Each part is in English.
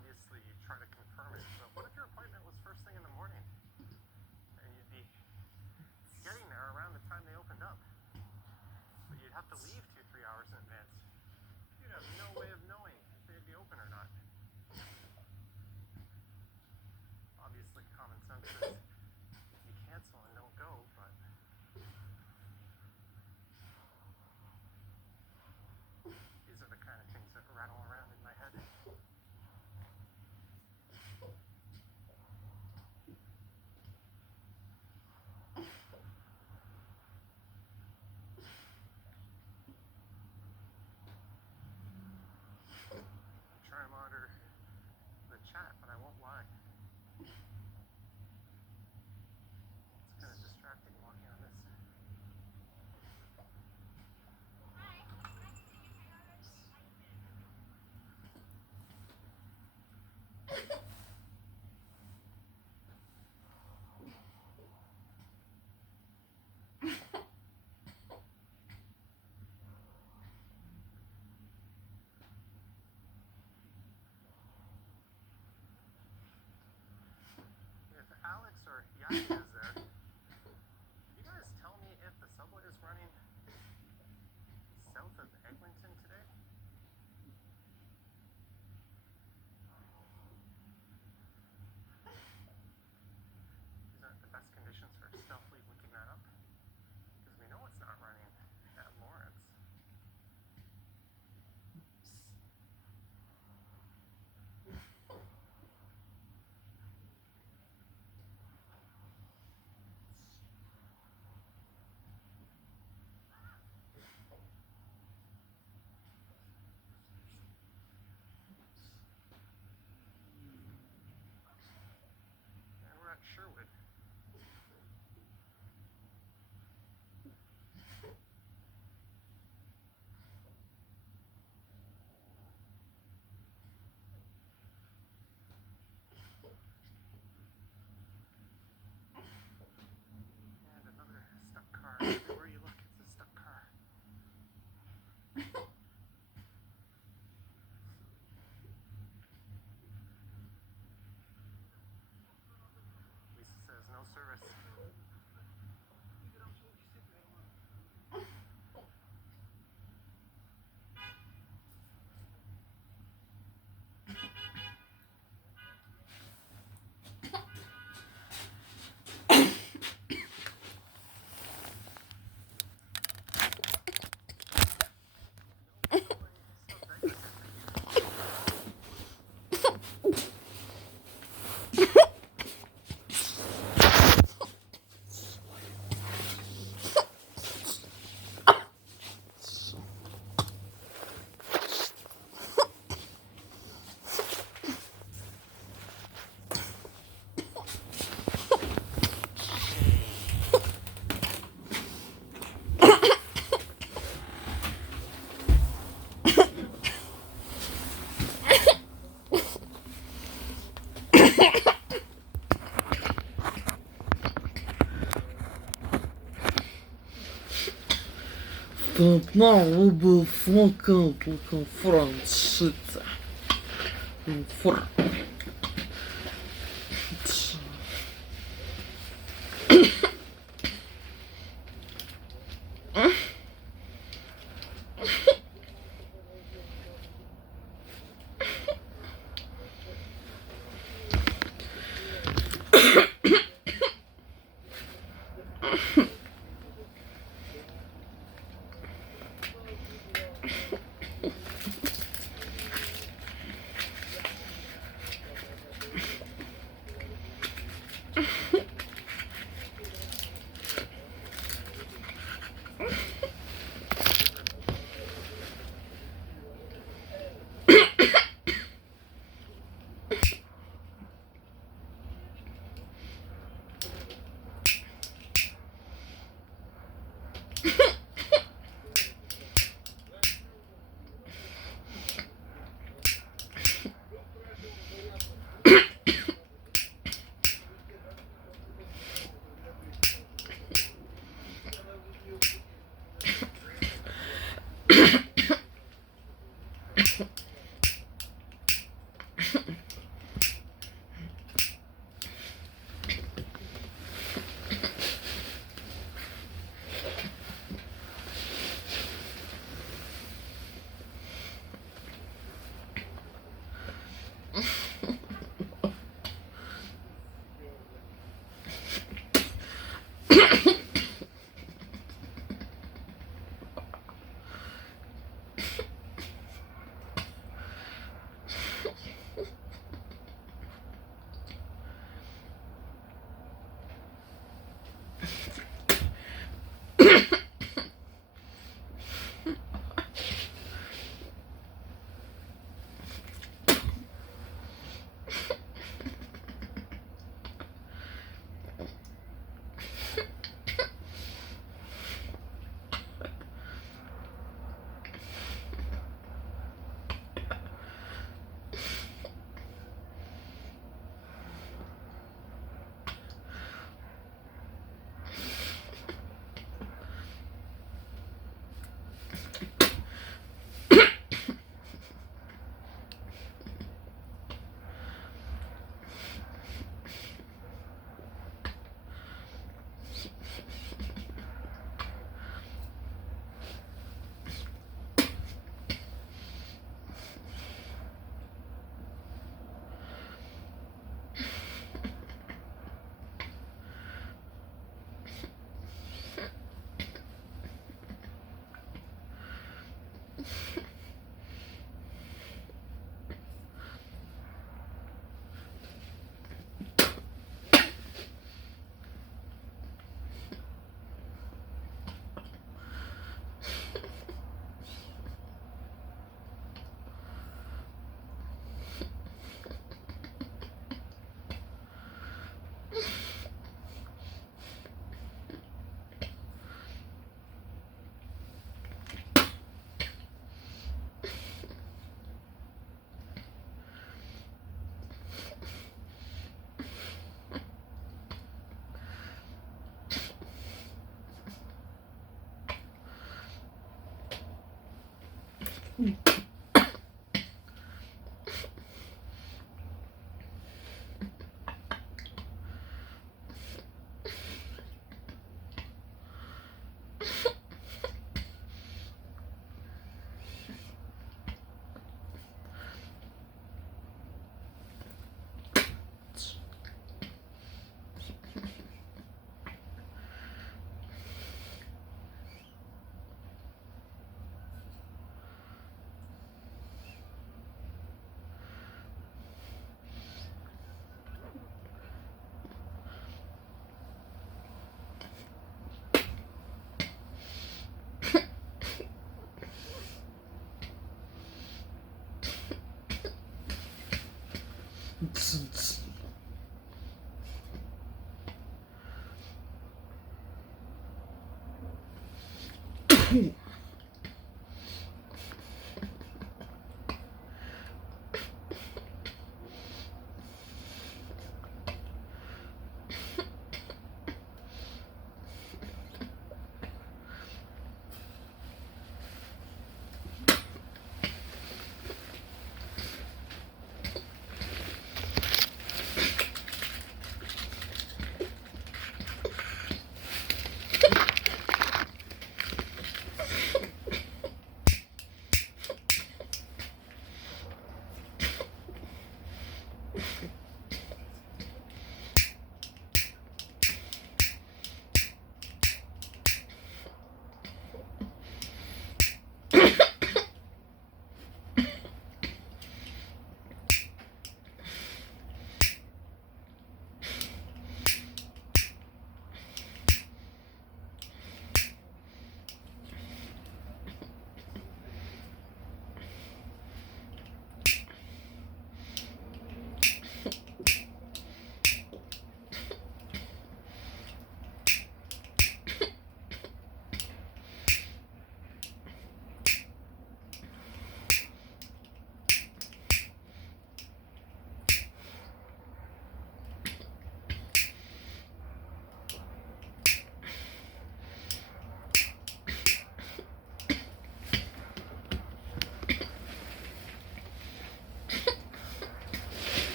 obviously try to confirm it. But what if your appointment was first thing in the morning? And you'd be getting there around the time they opened up. But you'd have to leave 2-3 hours in advance. You'd have no way of knowing if they'd be open or not. Obviously, common sense says you cancel and don't go, but these are the kind of things that rattle around in my head. I'm trying to monitor the chat, but I won't lie. It's kind of distracting walking on this. If Alex or Yaki is there, can you guys tell me if the subway is running south of Eglinton today? These aren't the best conditions for stealthily looking that up, because we know it's not running at Lawrence. And we're at Sherwood. And another stuck car. Everywhere you look, it's a stuck car. Lisa says no service. Não, o foco com francesa.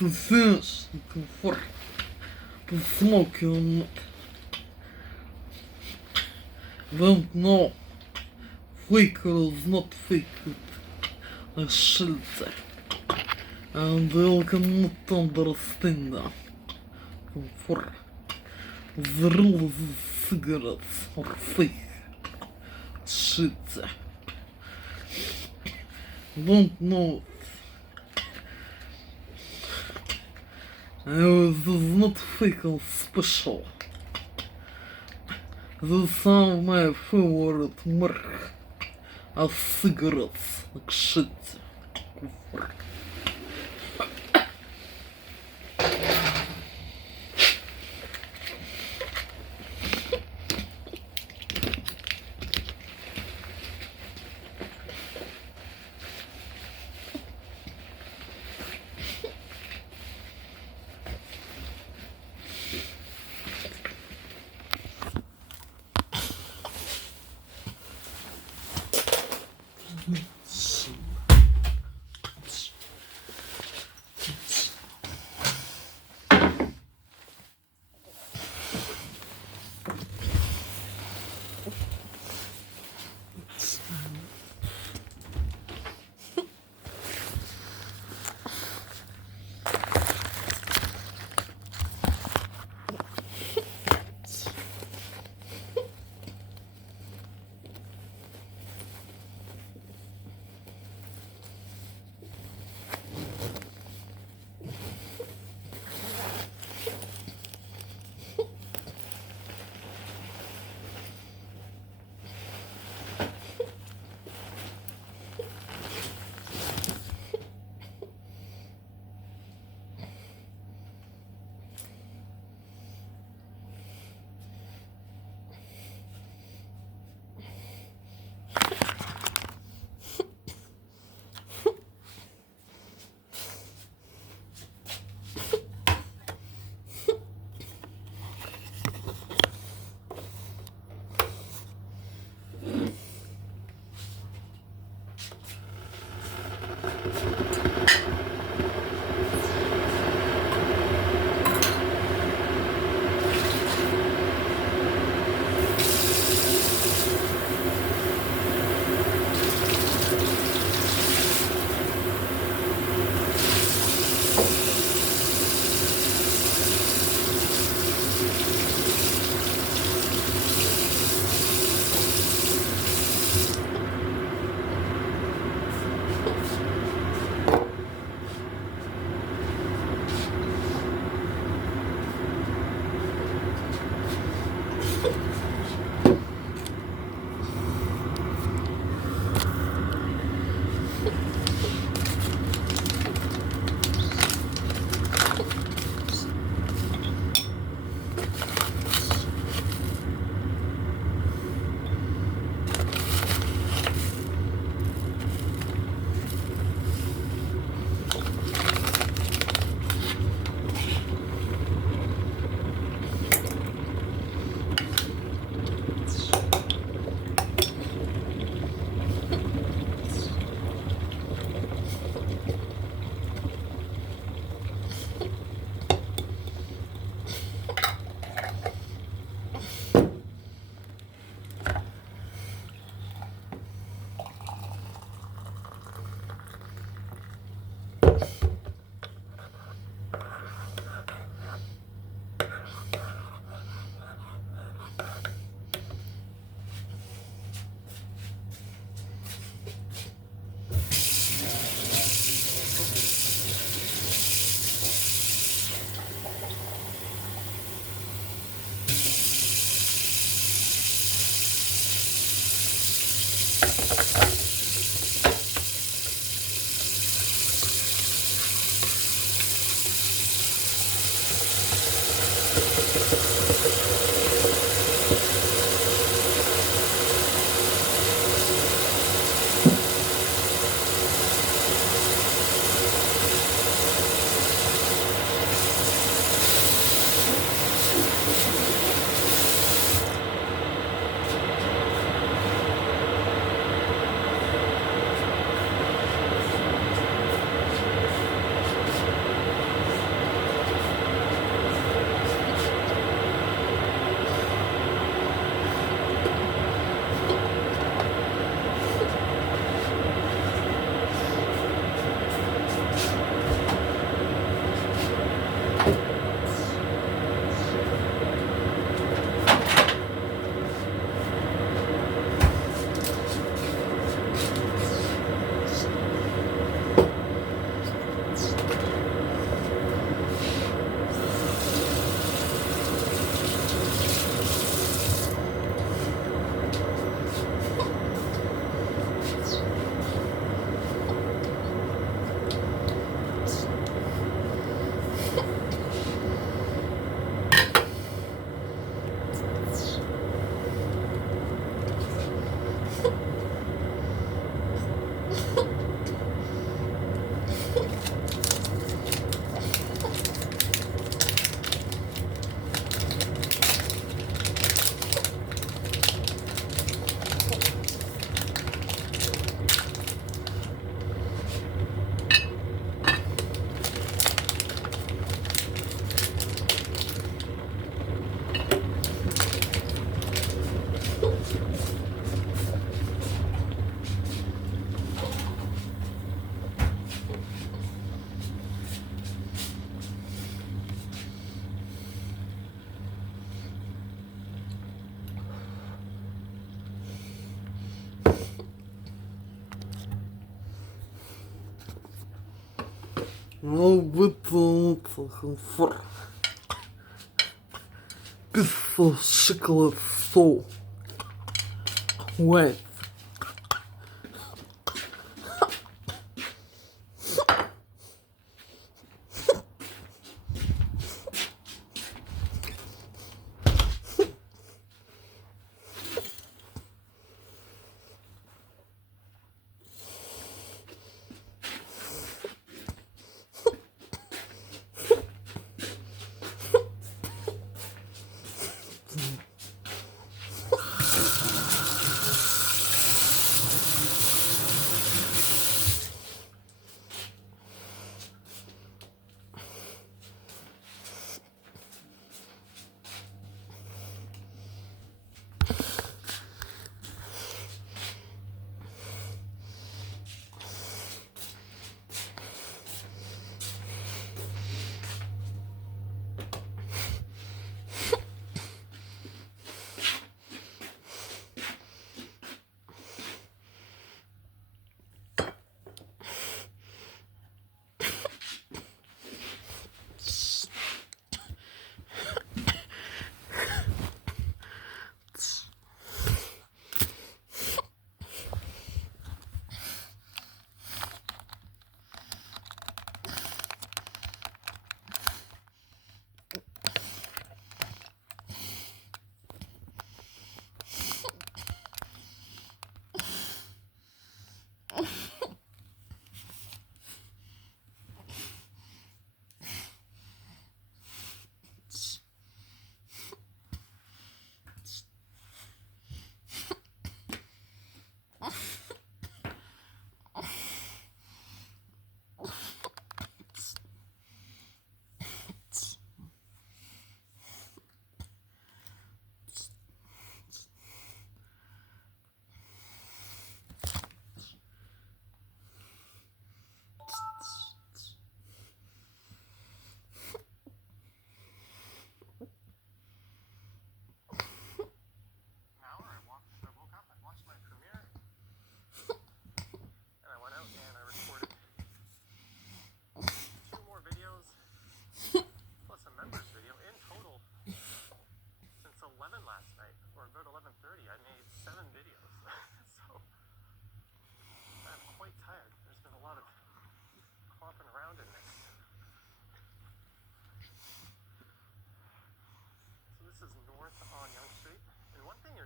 the finish, the comfort, the smoke on it. Don't know. Fake is not fake. A shelter. And they cannot understand that. Comfort. The rules of cigarettes are fake. Shit. Don't know. This is not fake or special. This is my favorite mark of cigarettes, like shit. Ну, это пицца шоколад соус. Wait.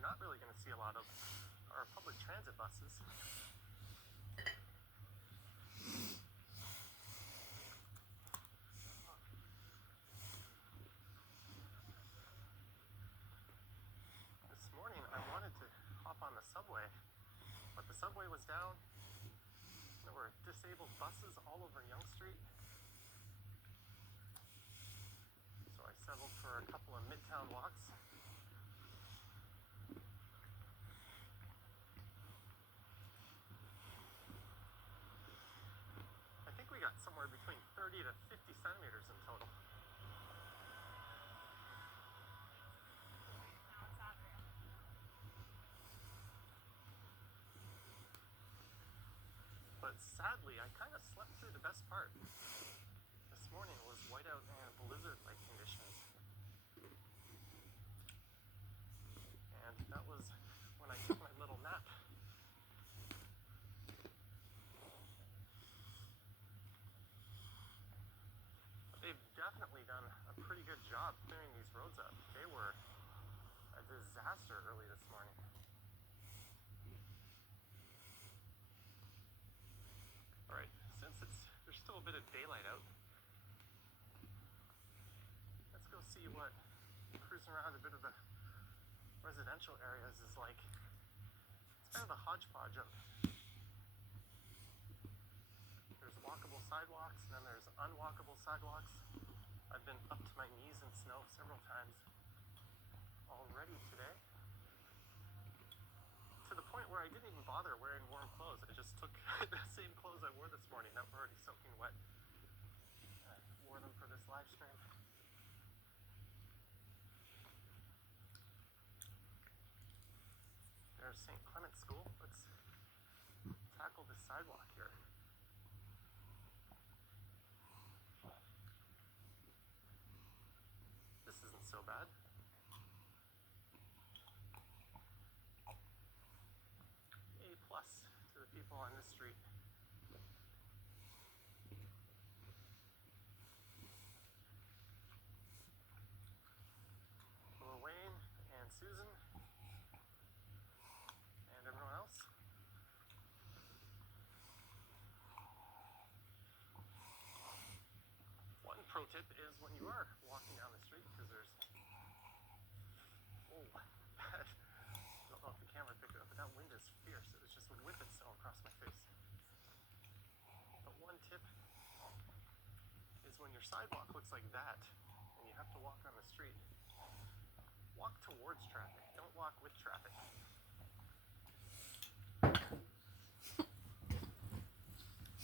not really going to see a lot of are public transit buses. This morning I wanted to hop on the subway, but the subway was down. There were disabled buses all over Yonge Street. So I settled for a couple of midtown walks. I think we got somewhere between 30 to 50 centimeters in total. But sadly, I kind of slept through the best part. This morning was whiteout and blizzard-like conditions. And that was when I took my little nap. They've definitely done a pretty good job clearing these roads up. They were a disaster early this morning. Alright, since there's still a bit of daylight out, let's go see what cruising around a bit of the residential areas is like. It's kind of a hodgepodge of there's walkable sidewalks and then there's unwalkable sidewalks. I've been up to my knees in snow several times already today. To the point where I didn't even bother wearing warm clothes. I just took the same clothes I wore this morning that were already soaking wet. I wore them for this live stream. There's St. Clement's School. Let's tackle the sidewalk here. pro tip is when you are walking down the street, because there's... Oh, I don't know if the camera picked it up, but that wind is fierce. It was just whipping snow across my face. But one tip is when your sidewalk looks like that, and you have to walk on the street, walk towards traffic. Don't walk with traffic.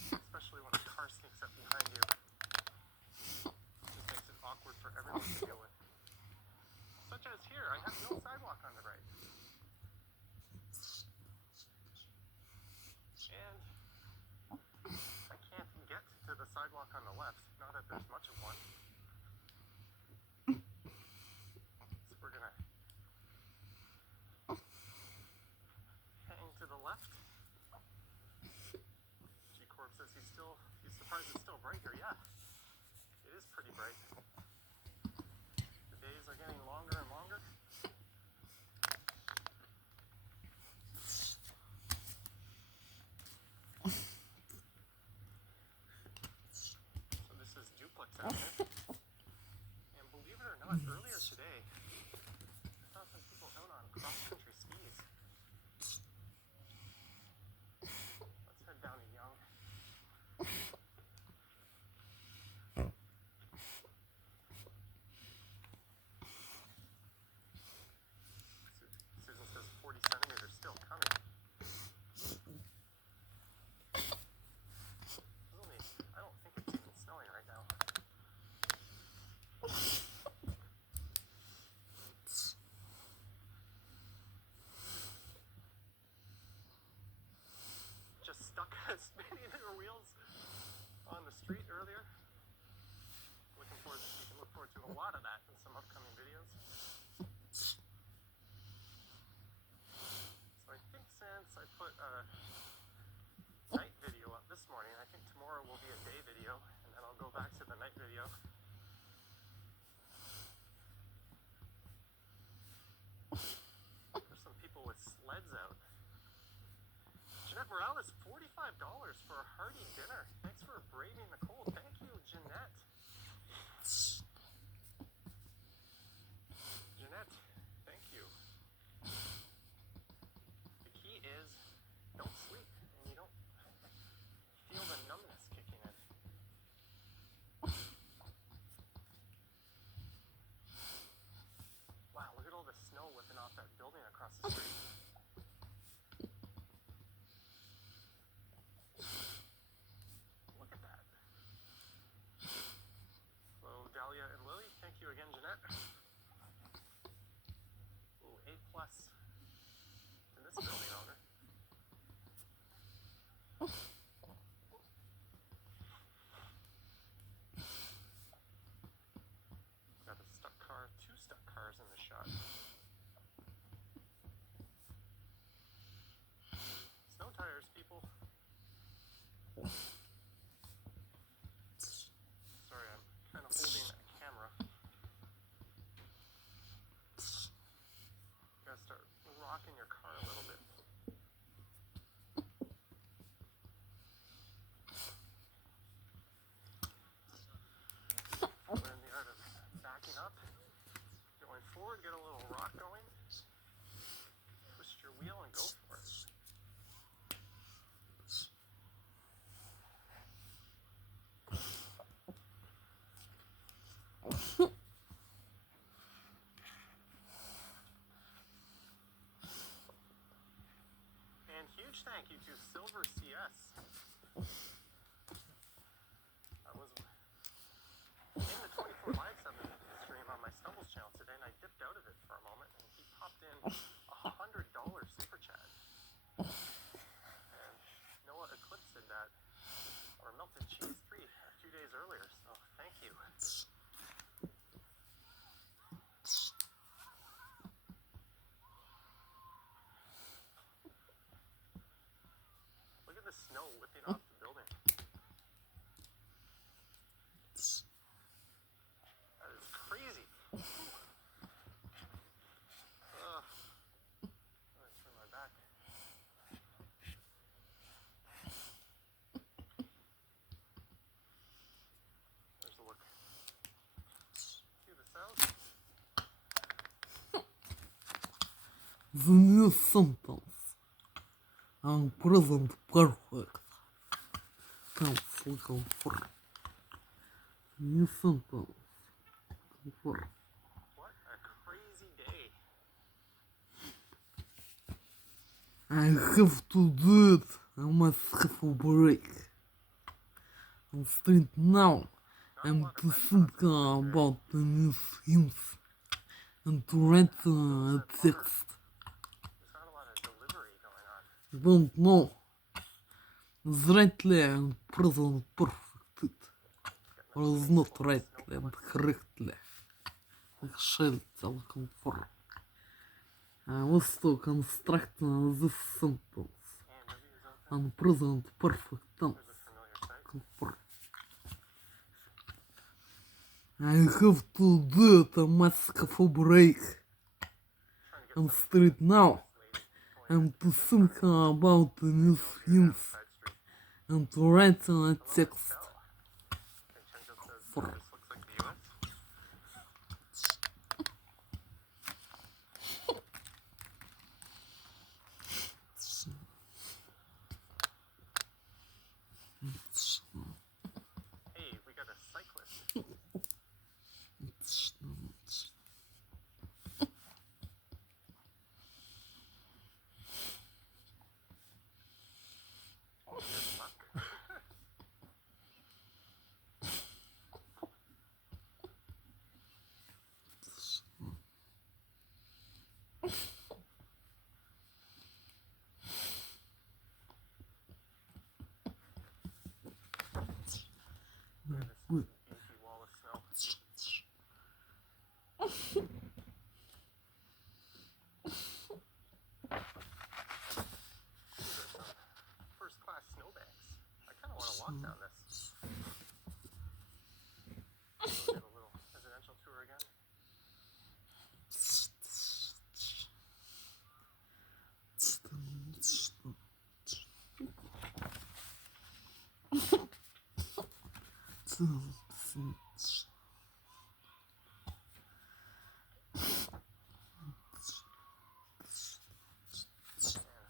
Especially when a car sneaks up behind you. It just makes it awkward for everyone to deal with. Such as here, I have no sidewalk on the right. And I can't get to the sidewalk on the left, not that there's much of one. So we're gonna hang to the left. G-Corp says he's surprised it's still bright here. Yeah, it is pretty bright. The days are getting longer and longer. So this is Duplex Avenue. And believe it or not, earlier today, I saw some people out on cross-country skis. Let's head down to Young. Susan says 40 centimeters still coming. I don't think it's even snowing right now. Just stuck spinning her wheels on the street earlier. You can look forward to a lot of that in some upcoming videos. So I think since I put a night video up this morning, I think tomorrow will be a day video, and then I'll go back to the night video. There's some people with sleds out. Jeanette Morales, $45 for a hearty dinner. Thanks for braving the cold. Thank you, Jeanette. Jeanette, thank you. The key is don't sleep and you don't feel the numbness kicking in. Wow, look at all the snow whipping off that building across the street. Look at that. Hello, Dahlia and Lily. Thank you again, Jeanette. Ooh, A+ in this building owner. Got a stuck car, two stuck cars in the shot. Snow tires, people. Sorry, I'm kind of holding a camera. You gotta start rocking your car a little bit. Learn the art of backing up, going forward, get a little rock going, twist your wheel and go for it. And huge thank you to Silver CS. I was in the 24 live stream on my Stumbles channel today, and I dipped out of it for a moment, and he popped in $100 super chat. And Noah Eclipse did that, or Melted Cheese 3 a few days earlier, so thank you. Look at the snow whipping off the building. The new sentence and present perfect tense looking for new sentence for What a crazy day. I have to do it. I must have a break. I'm straight now. I'm to think about the new things and to write a text. There's not a lot of delivery going on. I don't know. Rightly and present perfect. Or is not rightly and correctly. Actually, looking for. I was to construct this sentence and present perfect tense. For. I have to do it. I must have a break. I'm straight now. I'm to think about the new things and to write a text. For. Hey, we got a cyclist. Good luck. Easy wall of snow. First class snowbanks. I kind of want to walk down this. So we get a little residential tour again. And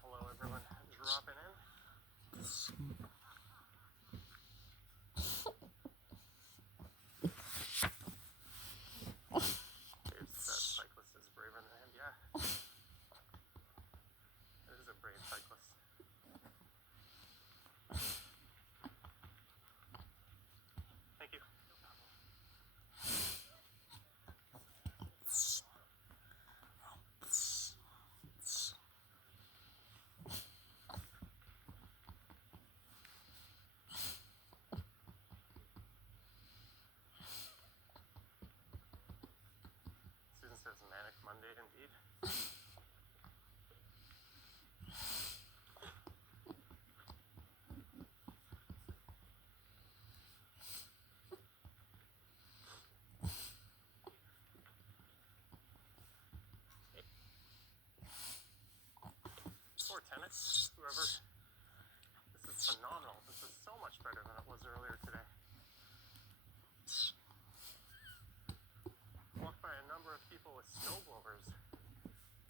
hello everyone dropping in. Dave said cyclist is braver than him. Yeah. It is a brave cyclist. Thank you. Susan says manic Monday indeed. Poor tenants, whoever. This is phenomenal. This is so much better than it was earlier today. Walked by a number of people with snow blowers.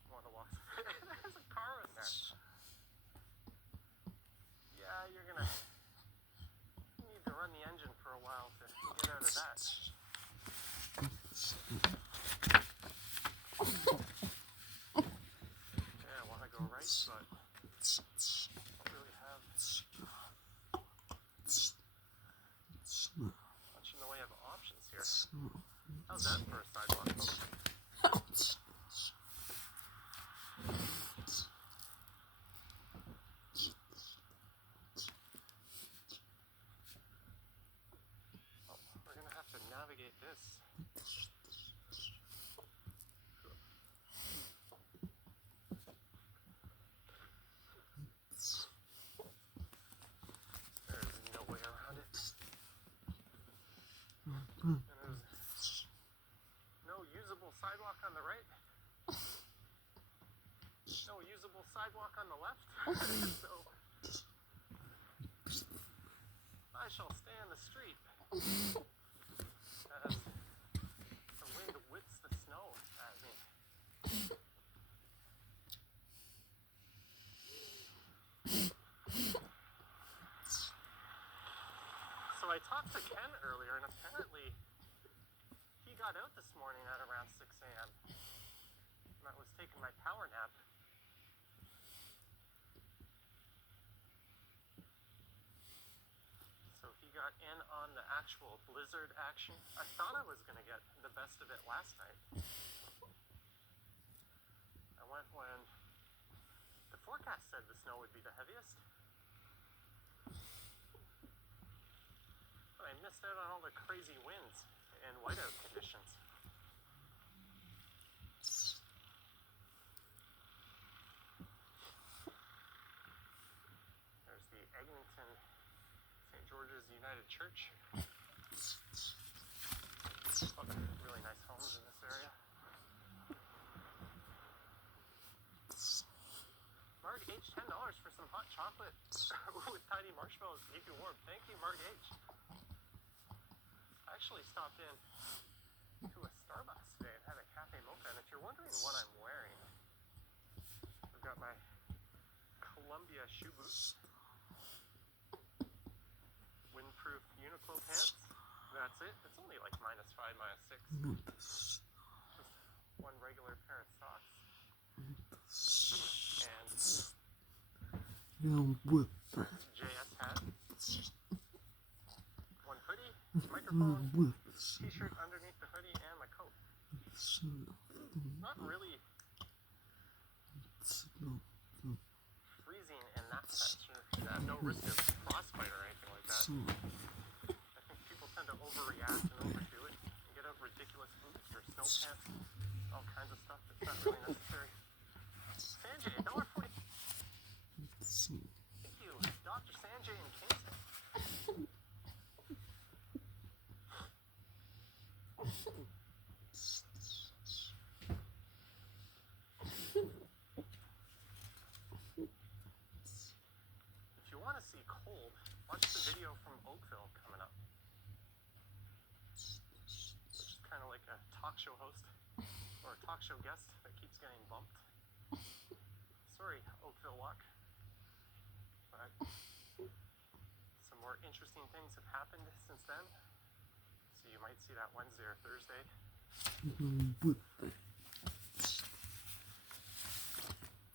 Want to walk? There's a car in there. Yeah, you're gonna need to run the engine for a while to get out of that. Yeah, I want to go right, but don't really have much in the way of options here. How's that for a sidewalk, folks? Oh, we're gonna have to navigate this. There's no way around it. And there's no usable sidewalk on the right. No usable sidewalk on the left. So I shall stay on the street as the wind whips the snow at me. Ken earlier, and apparently he got out this morning at around 6 a.m. and I was taking my power nap. So he got in on the actual blizzard action. I thought I was going to get the best of it last night. I went when the forecast said the snow would be the heaviest. But I missed out on all the crazy winds and whiteout conditions. There's the Eglinton St. George's United Church. Really nice homes in this area. Marg H, $10 for some hot chocolate with tiny marshmallows to keep you warm. Thank you, Marg H. I actually stopped in to a Starbucks today and had a cafe mocha. And if you're wondering what I'm wearing, I've got my Columbia shoe boots, windproof Uniqlo pants. That's it. It's only like -5, -6. Just one regular pair of socks. And JS hat. One hoodie, microphone, t-shirt underneath the hoodie, and my coat. Not really freezing in that sense. You have no risk of frostbite or anything like that. I think people tend to overreact and overdo it and get out ridiculous boots or snow pants, all kinds of stuff that's not really necessary. Sanjay, $1.40. Thank you, Dr. Sanjay in Kingston. If you want to see cold, watch the video from Oakville coming up. Which is kind of like a talk show host or a talk show guest that keeps getting bumped. Sorry, Oakville Walk. But some more interesting things have happened since then. So you might see that Wednesday or Thursday.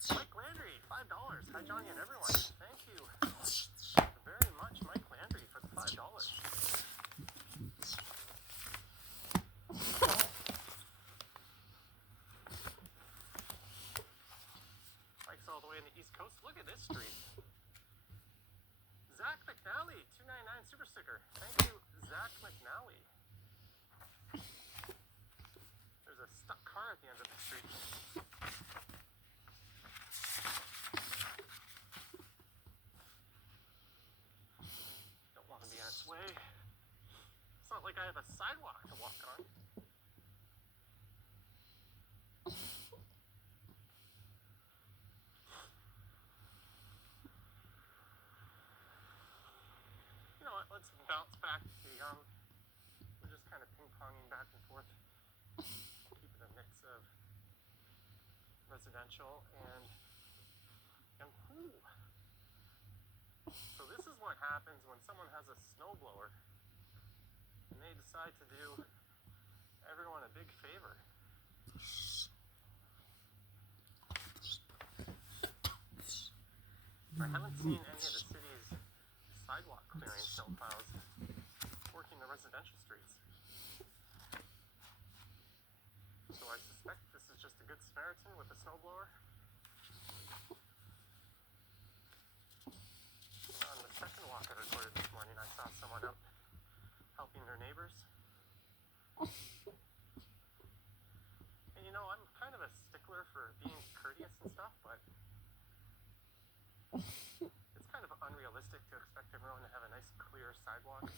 Mike Landry, $5. Hi, Johnny and everyone. Thank you very much, Mike Landry, for the $5. Mike's all the way in the East Coast. Look at this street. Zach McNally, $2.99 super sticker. Thank you, Zach McNally. There's a stuck car at the end of the street. Don't want to be in its way. It's not like I have a sidewalk to walk on. You know what? Let's bounce back to we're just kind of ping-ponging back and forth. Keep it a mix of residential and who. So this is what happens when someone has a snowblower and they decide to do everyone a big favor. I haven't seen any of the city's sidewalk clearing snowplows working the residential streets. So I suspect this is just a good Samaritan with a snowblower. On the second walk I recorded this morning, I saw someone out helping their neighbors. And you know, I'm kind of a stickler for being courteous and stuff, but it's kind of unrealistic to expect everyone to have a nice clear sidewalk.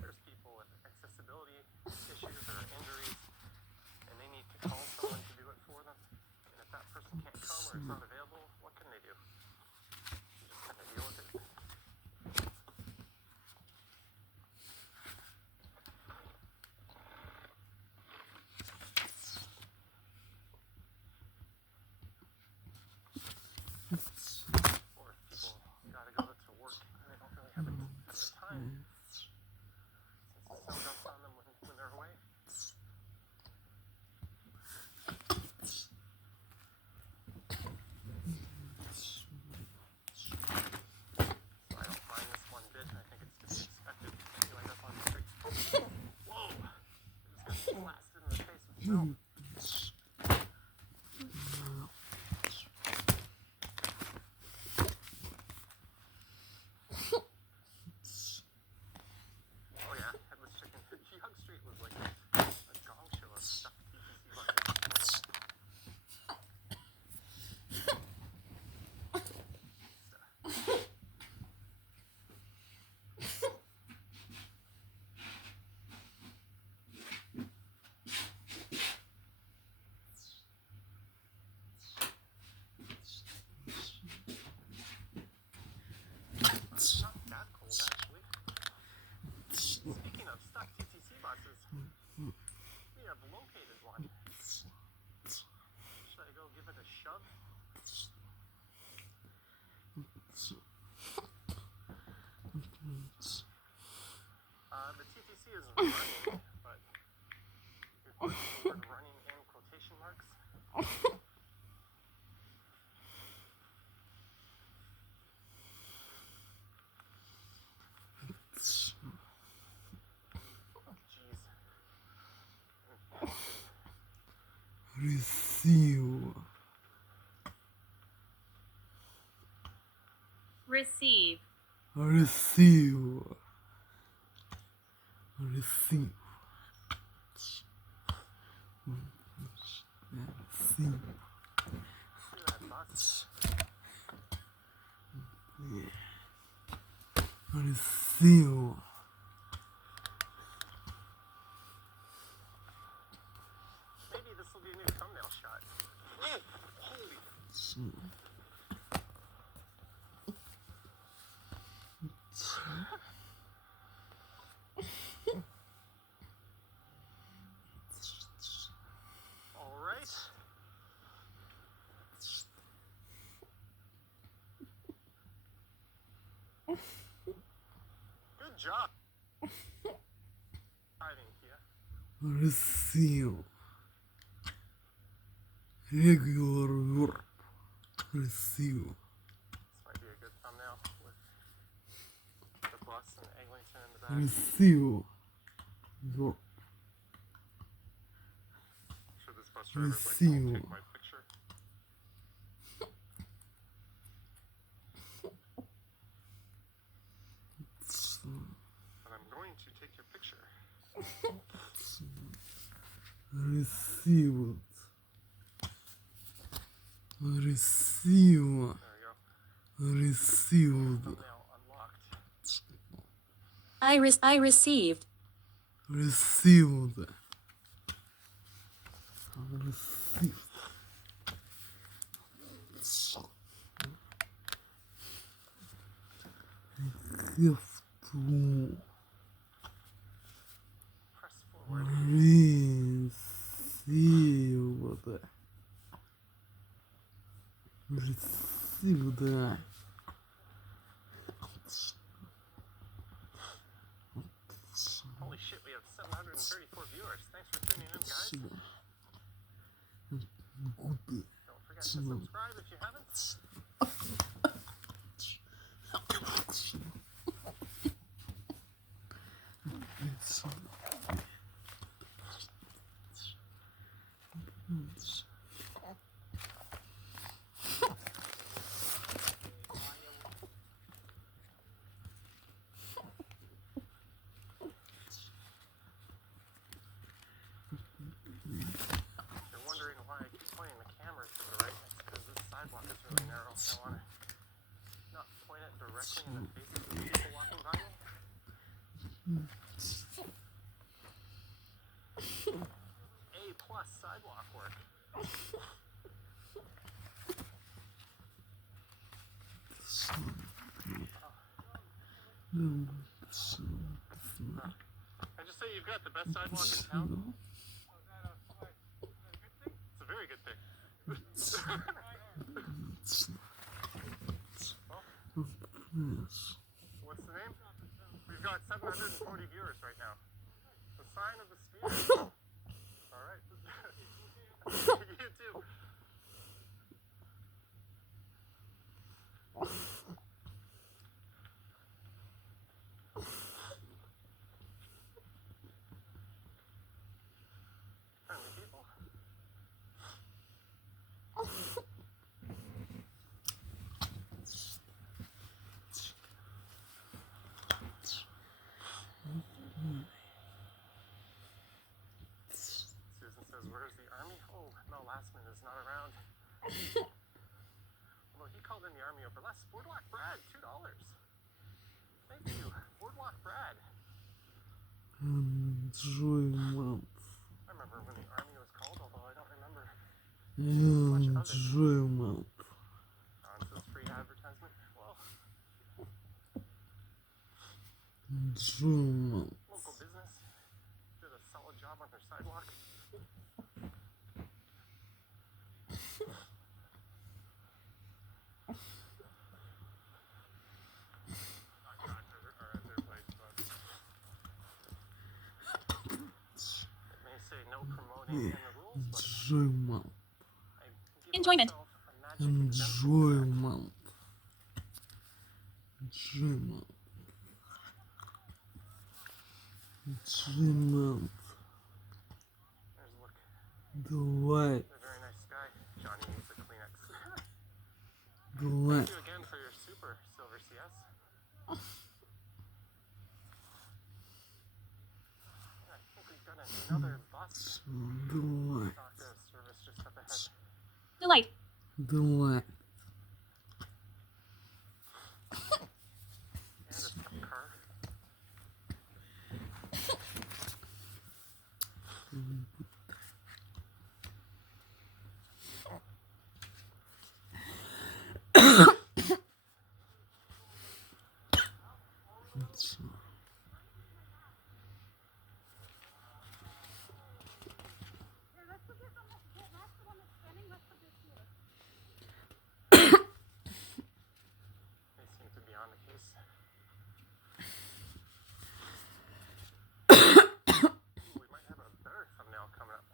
There's people with accessibility issues or injuries, and they need to call someone to do it for them. And if that person can't come or is not available, what can they do? You just kind of deal with it. Or if people gotta go No. Oh yeah, headless chicken. Young Street was like a gong show of stuffed PTC buses. It's not that cold actually. Speaking of stuffed TTC buses, we have located one. Should I go give it a shove? The TTC is running, but you put the word running in quotation marks. Receive. Receive. Receive. Receive. Receive. See that bus? Receive. Maybe this will be a new thumbnail shot. Oh, holy. All right. Good job. Hiding here. Receive. Regular verb. Receive. This might be a good thumbnail with the bus and Eglinton in the back. Receive. Verb. Sure, this bus driver's like, Receive. don't take my picture. But I'm going to take your picture. Received. Receive. There we go. Received. Thumbnail unlocked. I received. Received. Received. Have to Press forward. received. Received. Holy shit, we have 734 viewers. Thanks for tuning in, guys. Good. Don't forget to subscribe if you haven't. You're wondering why I keep pointing the camera to the right. It's because this sidewalk is really narrow. I want to not point it directly in the face of the people walking by me. A+ sidewalk work. I just say you've got the best sidewalk in town. It's a very good thing. What's the name? We've got 740 viewers right now. The sign of the sphere. All right. You too. Friendly people. Although he called in the army over less. Boardwalk Brad, $2. Thank you, Boardwalk Brad. Enjoyment. I remember when the army was called, although I don't remember much of it. Enjoyment. Nonsense free advertisement. Well, Enjoyment. local business did a solid job on their sidewalk. It may say no promoting in the rules, but Enjoyment. I give Enjoyment. myself a magic exemption for that. Enjoyment. Enjoyment. Enjoyment. There's a look. Delight. A very nice guy. Johnny needs a Kleenex. Delight. Thank you again for your super silver CS. I think we've got another bus. Delight. Doctor service just up ahead. Delight. Delight. And a step car. They seem to be on the case. We might have a better thumbnail coming up.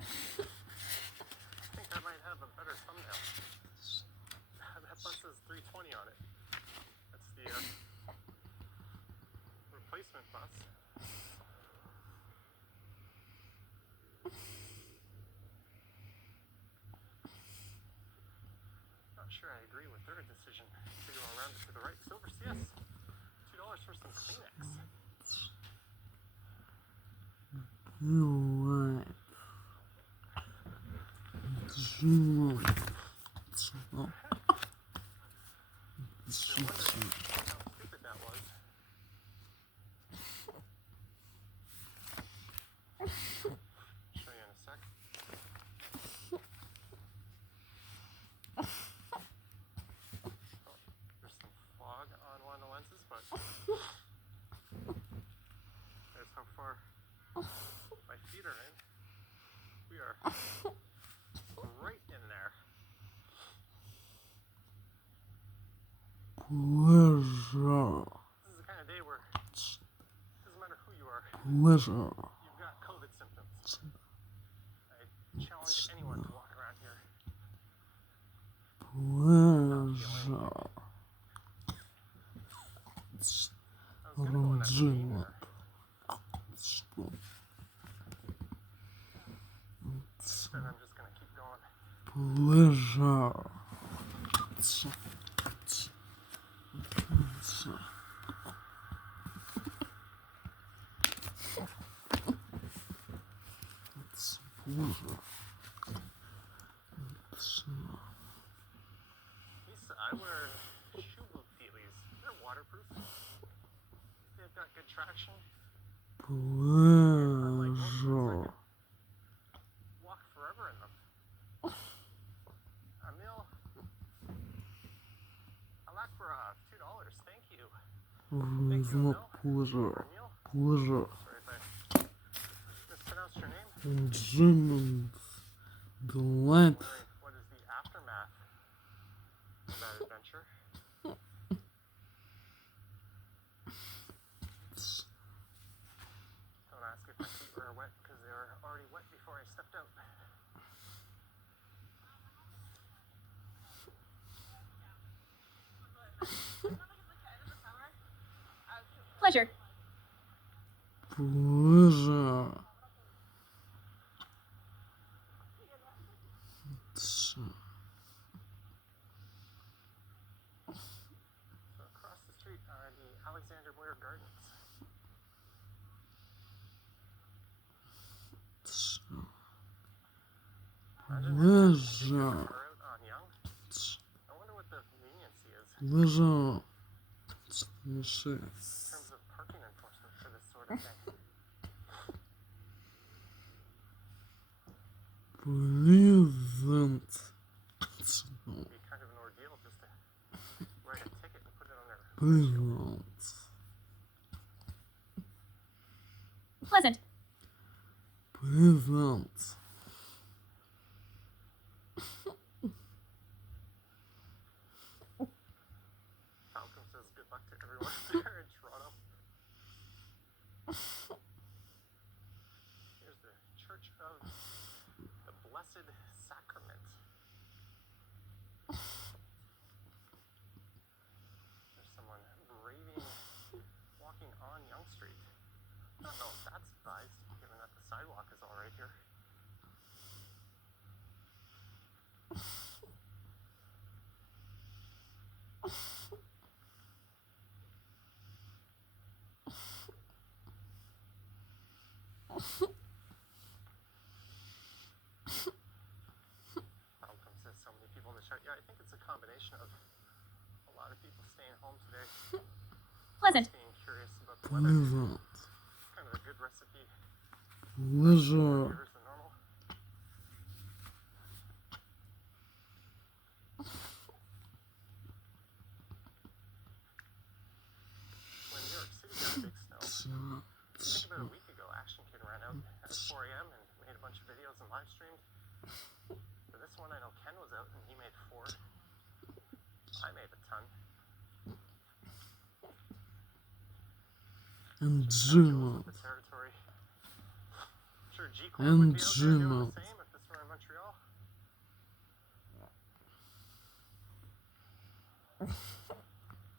I think I might have a better thumbnail. That bus says 320 on it. That's the replacement bus. Not sure I agree with their decision to go around it to the right. Silver CS. $2 for some Kleenex. Delight. Enjoyment. You're wondering how stupid that was. Show you in a sec. Oh, there's some fog on one of the lenses, but there's how far my feet are in. We are right in there. Pleasure. This is the kind of day where it doesn't matter who you are, Pleasure. you've got COVID symptoms. I challenge anyone to walk around here. Pleasure. I was gonna go in that ravine Enjoyment. there. Instead, I'm just gonna keep going. Pleasure. I wear shoe boot feelies. They're waterproof. They've got good traction. Unlike most boots, I Pleasure. could walk forever in them. Emil Alakbarov, $2. Thank you. Thank you, Not Emil. pleasure. Or Emil. Pleasure. Sorry if I mispronounced your name. Enjoyment. Delight. Wondering what is the aftermath of that adventure? Don't ask if my feet were wet because they were already wet before I stepped out. Pleasure. Pleasure. So across the street are the Alexander Blair Gardens. Imagine having to take your Pleasure. car out on Young. I wonder what the leniency is Pleasure. in terms of parking enforcement for this sort of thing. Pleasant. It'd be kind of an ordeal just to write a ticket and put it on their Pleasant. Pleasant. Pleasant. Falcon says good luck to everyone there in Toronto. Here's the Church of the Blessed Sacrament. There's someone braving, walking on Yonge Street. I don't know if that's advised, given that the sidewalk is all right here. Malcolm says so many people in the chat. Yeah, I think it's a combination of a lot of people staying home today, Pleasant. being curious about the weather. Pleasant. Kind of a good recipe. Pleasure. Years than normal. When New York City got a big snow, I think about a week ago, Action Kid ran out at 4 a.m. and made a bunch of videos and live streamed. For this one, I know Ken was out and he made 4. I made a ton. And Jealous Jim of out. the territory. I'm sure G Corp would be out there Jim doing out. the same if this were in Montreal.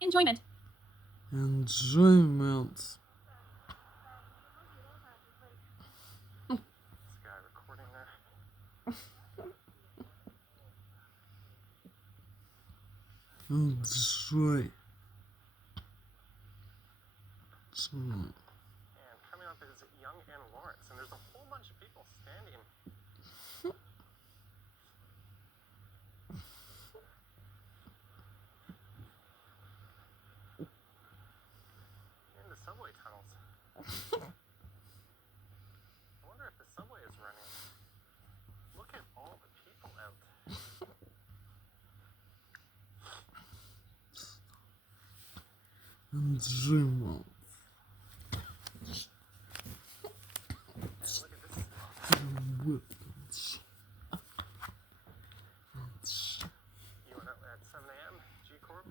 Enjoyment. Enjoyment. This guy recording there. Enjoy. And coming up is Young and Lawrence, and there's a whole bunch of people standing. In the subway tunnels. I wonder if the subway is running. Look at all the people out. Enjoyment. And look at this. Weapons. You went out at 7 a.m. G Corp.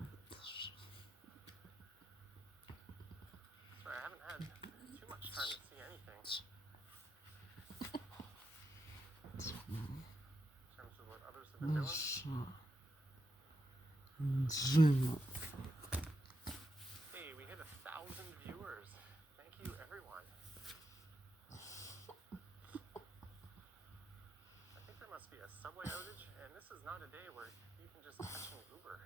Sorry, I haven't had too much time to see anything. In terms of what others have been doing. Enjoyment. Hey, we hit 1,000 viewers. Thank you, everyone. I think there must be a subway outage, and this is not a day where you can just catch an Uber.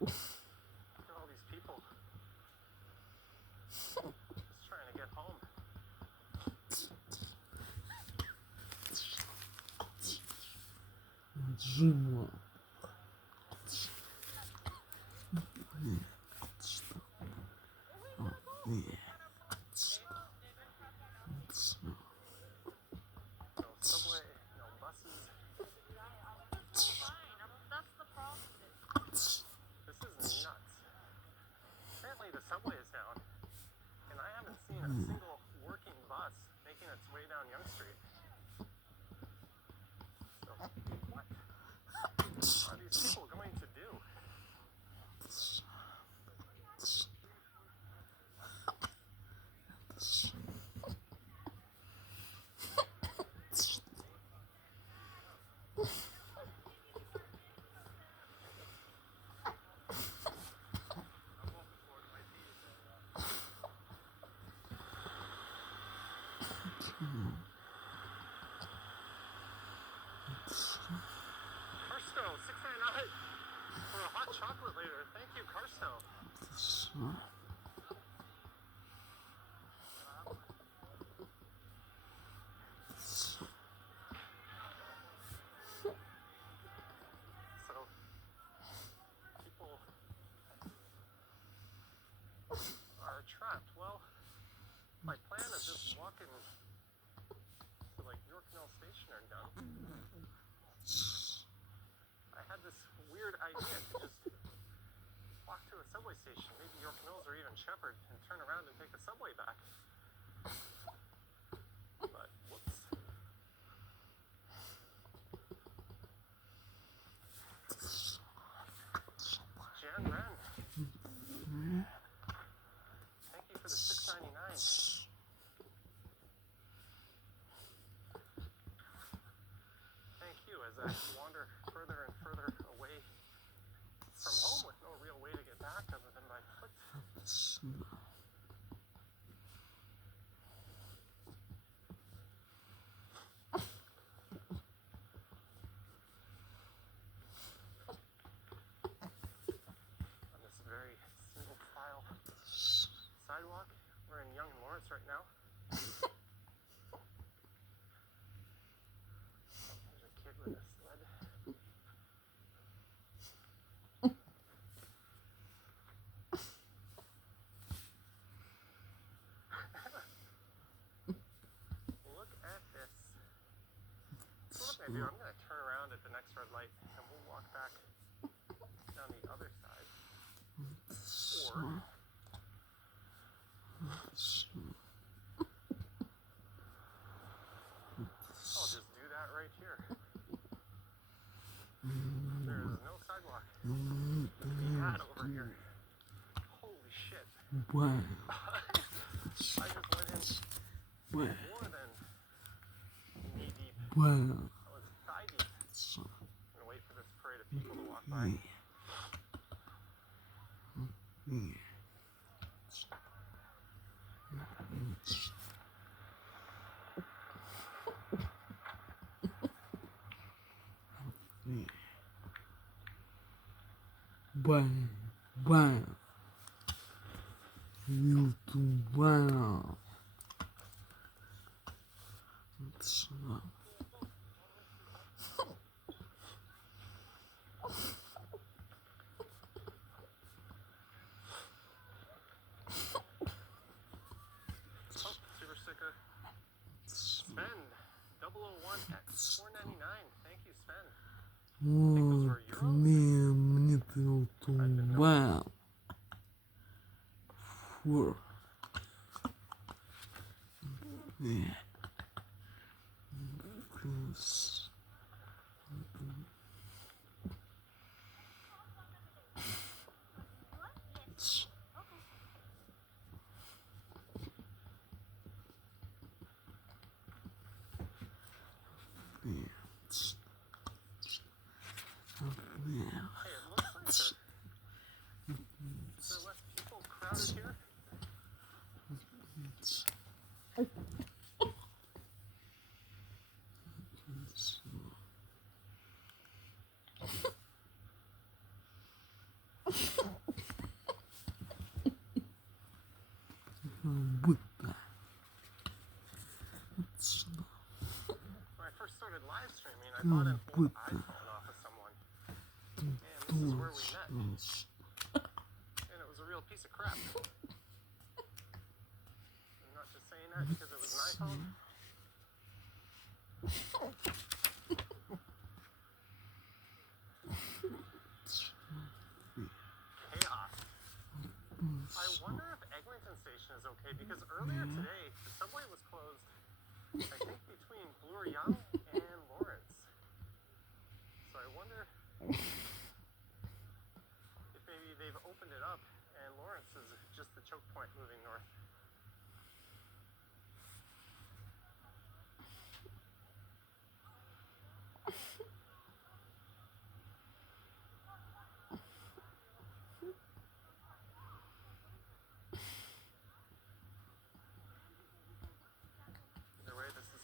Look at all these people. Just trying to get home. Enjoyment. No subway, no buses. This is nuts. Apparently the subway is down, and I haven't seen a single working bus making its way down Yonge Street. So, what? chocolate later. Thank you, Carsto. So, people are trapped. Well, my plan of just walking to like York Mill Station are done. I had this weird idea to just walk to a subway station, maybe York Mills or even Shepherd, and turn around and take the subway back. But whoops. Jan Ren. Thank you for the $6.99. Thank you as I wander further and further away from home with no real way to get back other than by foot. On this very single file sidewalk, we're in Young and Lawrence right now. There's a kid with a sled. Look at this. So what I'm going to do, I'm going to turn around at the next red light and we'll walk back down the other side. Or I'll just do that right here. There is no sidewalk to be had over here. Holy shit. Wow. I just went in Wow. more than knee deep. Wow. I was thigh deep. I'm gonna wait for this parade of people to walk by. Wow. Wow. YouTube. Wow. Oh, super sticker. Sven, 001X, $4.99. Thank you, Sven. Вот, мне ты вот wow. Фу. Hey, it looks like there are less people crowded here. Будто. When I first started live streaming, I bought an old iPhone off of someone. And this is where we met. And it was a real piece of crap. I'm not just saying that because it was an iPhone. Chaos. I wonder if Eglinton Station is okay because earlier today the subway was closed, I think between Bloor Young and Lawrence. So I wonder if maybe they've opened it up and Lawrence is just the choke point moving north. Either way, this is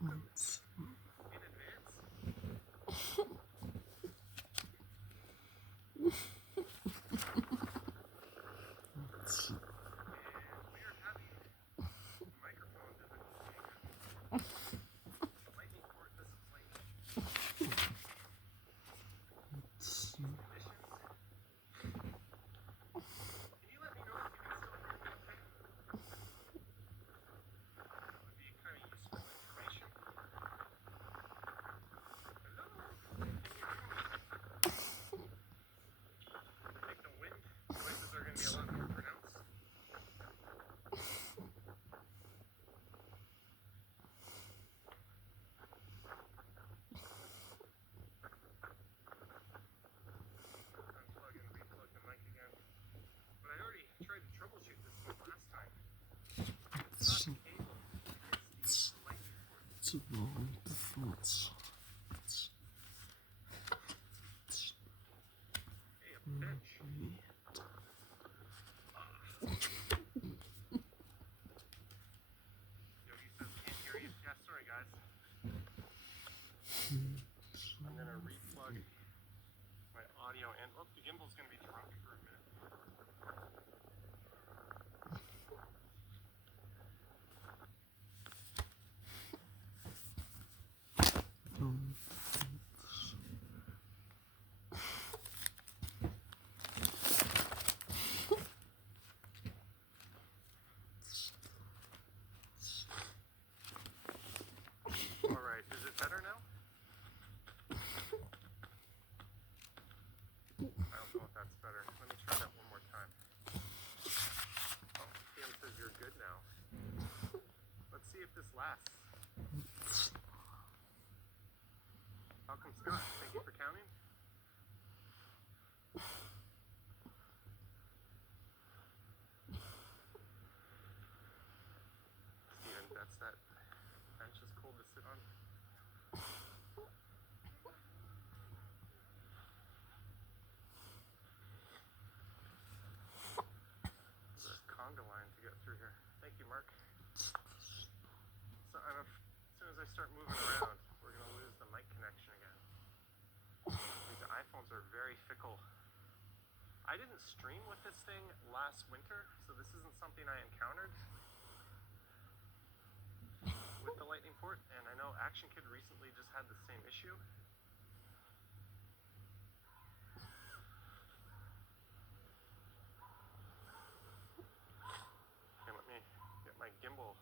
welcome in advance. We are having microphone difficulty. Lightning port, this is like conditions. Can you let me know if you can still hear me okay? That would be kind of useful information. Hello? Can you hear me? I think the wind noises are going to be a lot more pronounced. Unplug and replug the mic again. But I already tried to troubleshoot this one last time. It's not the cable, it's the lightning port. Hey, a bench. Yogi says can't hear you. Yeah, sorry guys. I'm gonna replug my audio and the gimbal's gonna be drunk for a minute. All right, is it better now? I don't know if that's better. Let me try that one more time. Oh, Kim says you're good now. Let's see if this lasts. Welcome, Scott. Thank you for counting. Steven, that's that bench is cool to sit on. There's a conga line to get through here. Thank you, Mark. So as soon as I start moving around, we're going to lose the mic connection again. These iPhones are very fickle. I didn't stream with this thing last winter, so this isn't something I encountered with the lightning port, and I know Action Kid recently just had the same issue. Okay, let me get my gimbal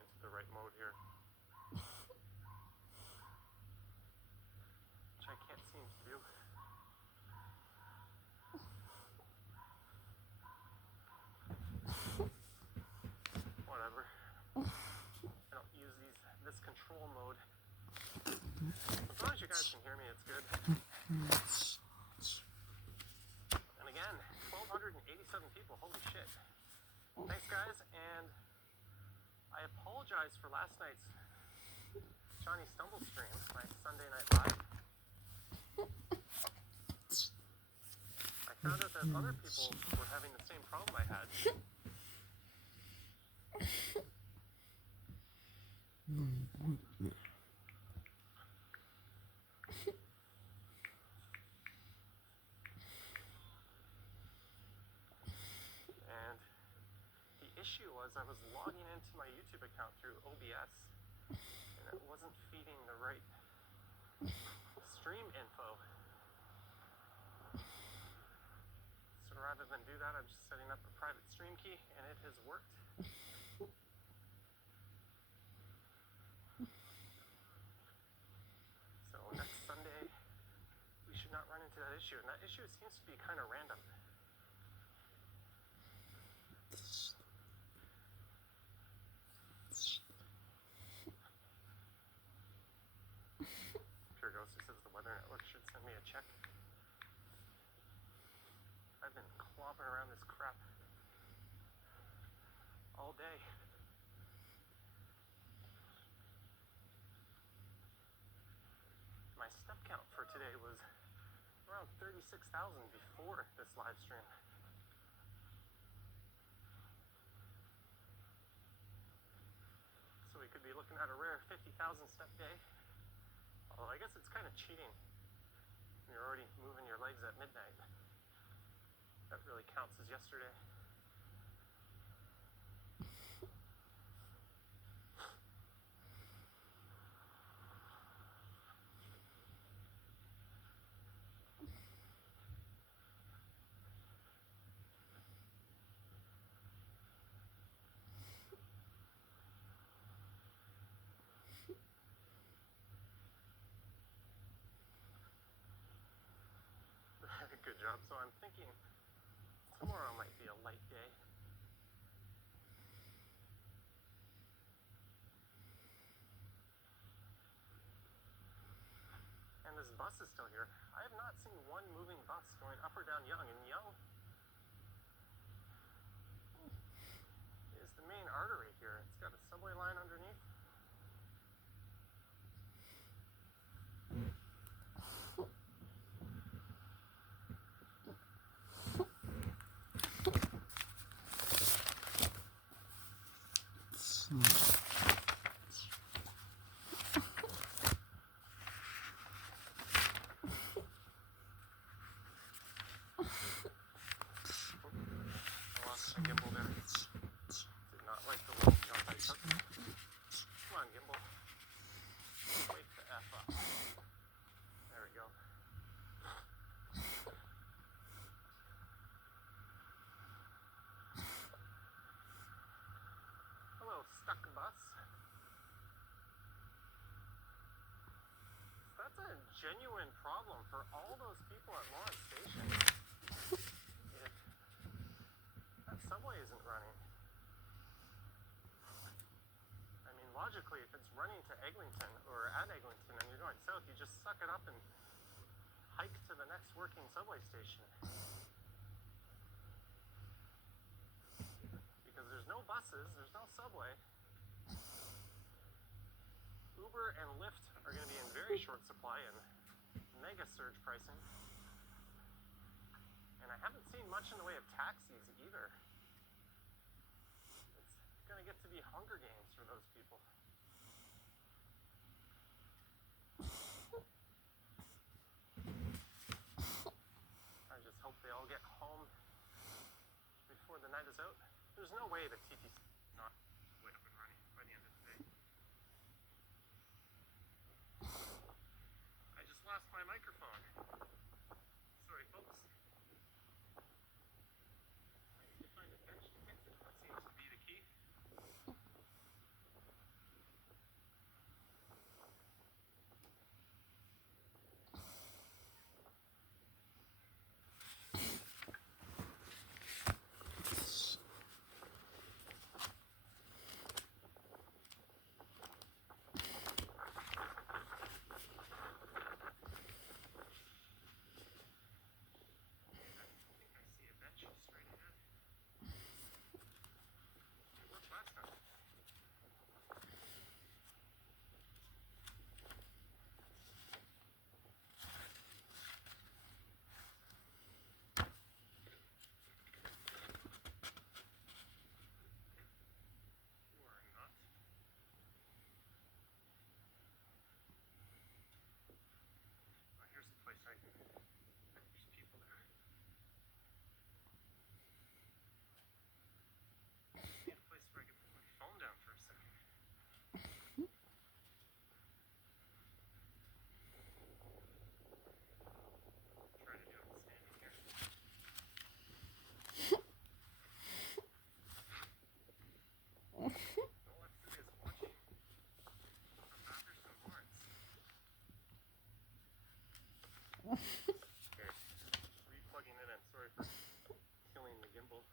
into the right mode here. Which I can't seem to do. Whatever. I don't use this control mode. As long as you guys can hear me, it's good. And again, 1,287 people. Holy shit. Thanks, guys, and I apologize for last night's Johnny Stumble stream, my Sunday Night Live. I found out that other people were having the same problem I had. And the issue was I was logging into my YouTube account through OBS and it wasn't feeding the right stream info. So rather than do that, I'm just setting up a private stream key and it has worked. So next Sunday, we should not run into that issue. And that issue seems to be kind of random. Pure Ghost who says the Weather Network should send me a check. I've been clomping around this crap all day. My step count for today was around 36,000 before this live stream. So we we could be looking at a rare 50,000 step day. Although I guess it's kind of cheating. You're already moving your legs at midnight. That really counts as yesterday. Good job. So I'm thinking tomorrow might be a light day. And this bus is still here. I have not seen one moving bus going up or down Yonge, and Yonge is the main artery here. It's got a subway line underneath. I lost my gimbal there. Did not like the little jump I took. Come on, gimbal. Wake the F up. There we go. Hello, stuck bus. That's a genuine problem for all those people at Lawrence Station. If that subway isn't running. I mean, logically, if it's running to Eglinton or at Eglinton and you're going south, you just suck it up and hike to the next working subway station. Because there's no buses, there's no subway. Uber and Lyft are going to be in very short supply and mega surge pricing. And I haven't seen much in the way of taxis either. It's going to get to be Hunger Games for those people. I just hope they all get home before the night is out. There's no way the TTC is not way up and running by the end of the day. I just lost my microphone. Sorry, folks. I need to find a bench to fix it. That seems to be the key. Okay, replugging it in. Sorry for killing the gimbal.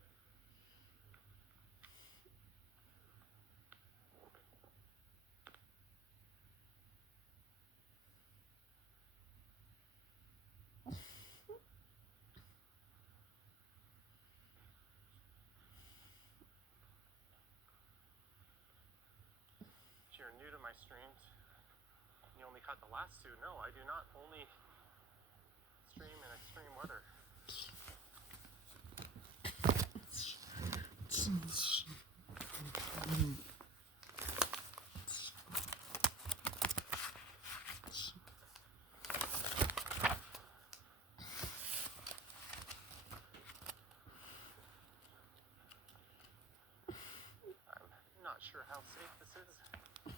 If you're new to my streams, you only caught the last two. No, I do not only stream in extreme weather. not sure how safe this is. Look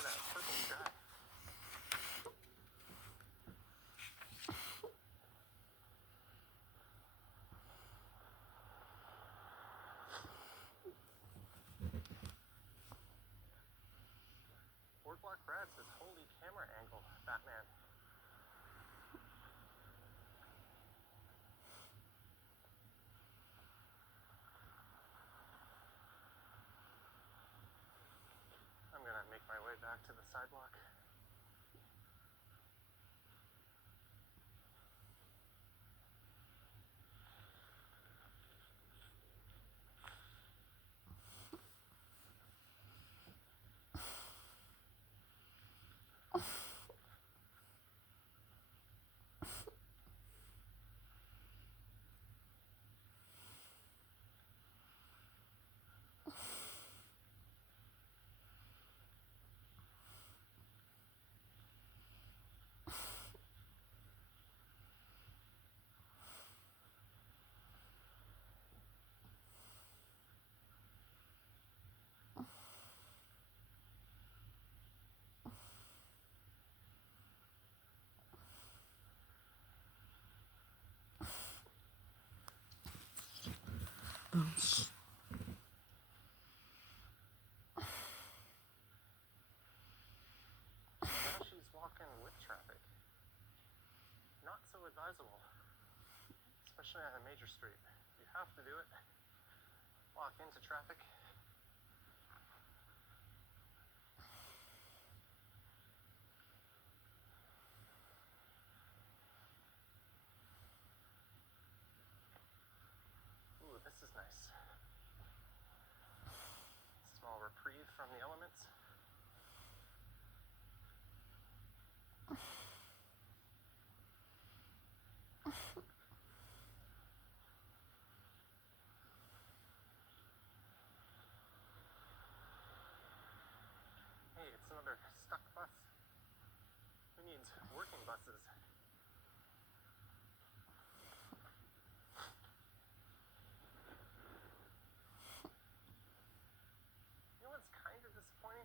at that purple sky. Boardwalk Brad says, holy camera angle, Batman. I'm gonna make my way back to the sidewalk. Now she's walking with traffic. Not so advisable, especially on a major street. You have to do it. Walk into traffic. Ooh, this is nice. Small reprieve from the elements. Hey, it's another stuck bus. Who needs working buses? You know what's kind of disappointing?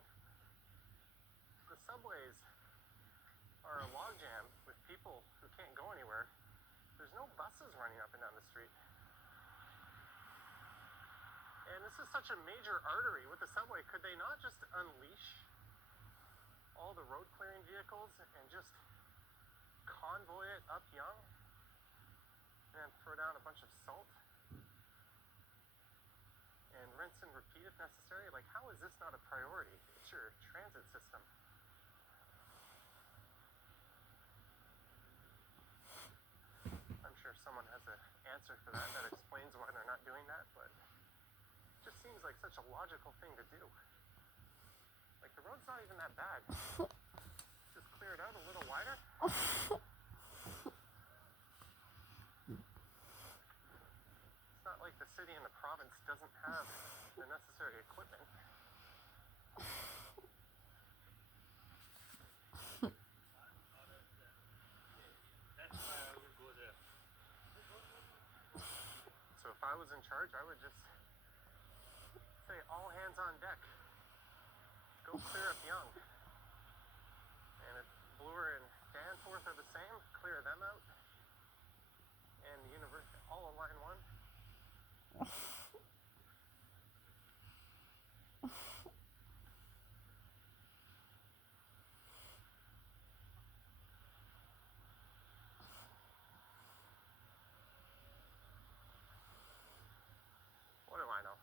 The subways are a logjam with people who can't go anywhere. There's no buses running up and down the street. And this is such a major artery with the subway. Could they not just unleash all the road clearing vehicles and just convoy it up Young and then throw down a bunch of salt and rinse and repeat if necessary? Like, how is this not a priority? It's your transit system. I'm sure someone has an answer for that that explains why they're not doing that, but it just seems like such a logical thing to do. Like, the road's not even that bad. Just clear it out a little wider. It's not like the city and the province doesn't have the necessary equipment. So if I was in charge, I would just say all hands on deck. Go clear up Young. And if Bloor and Danforth are the same, clear them out. And the university, all in line one. What do I know?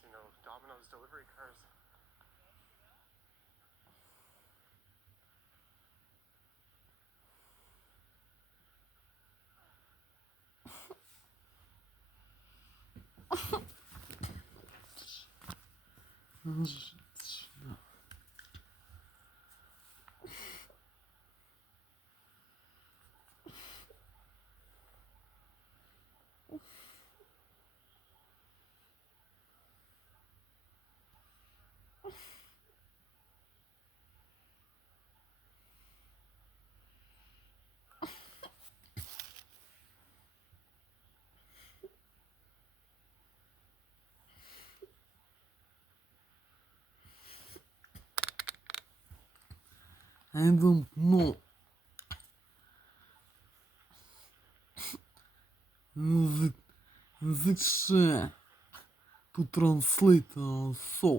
See no Domino's delivery cars. I don't know. The share to translate so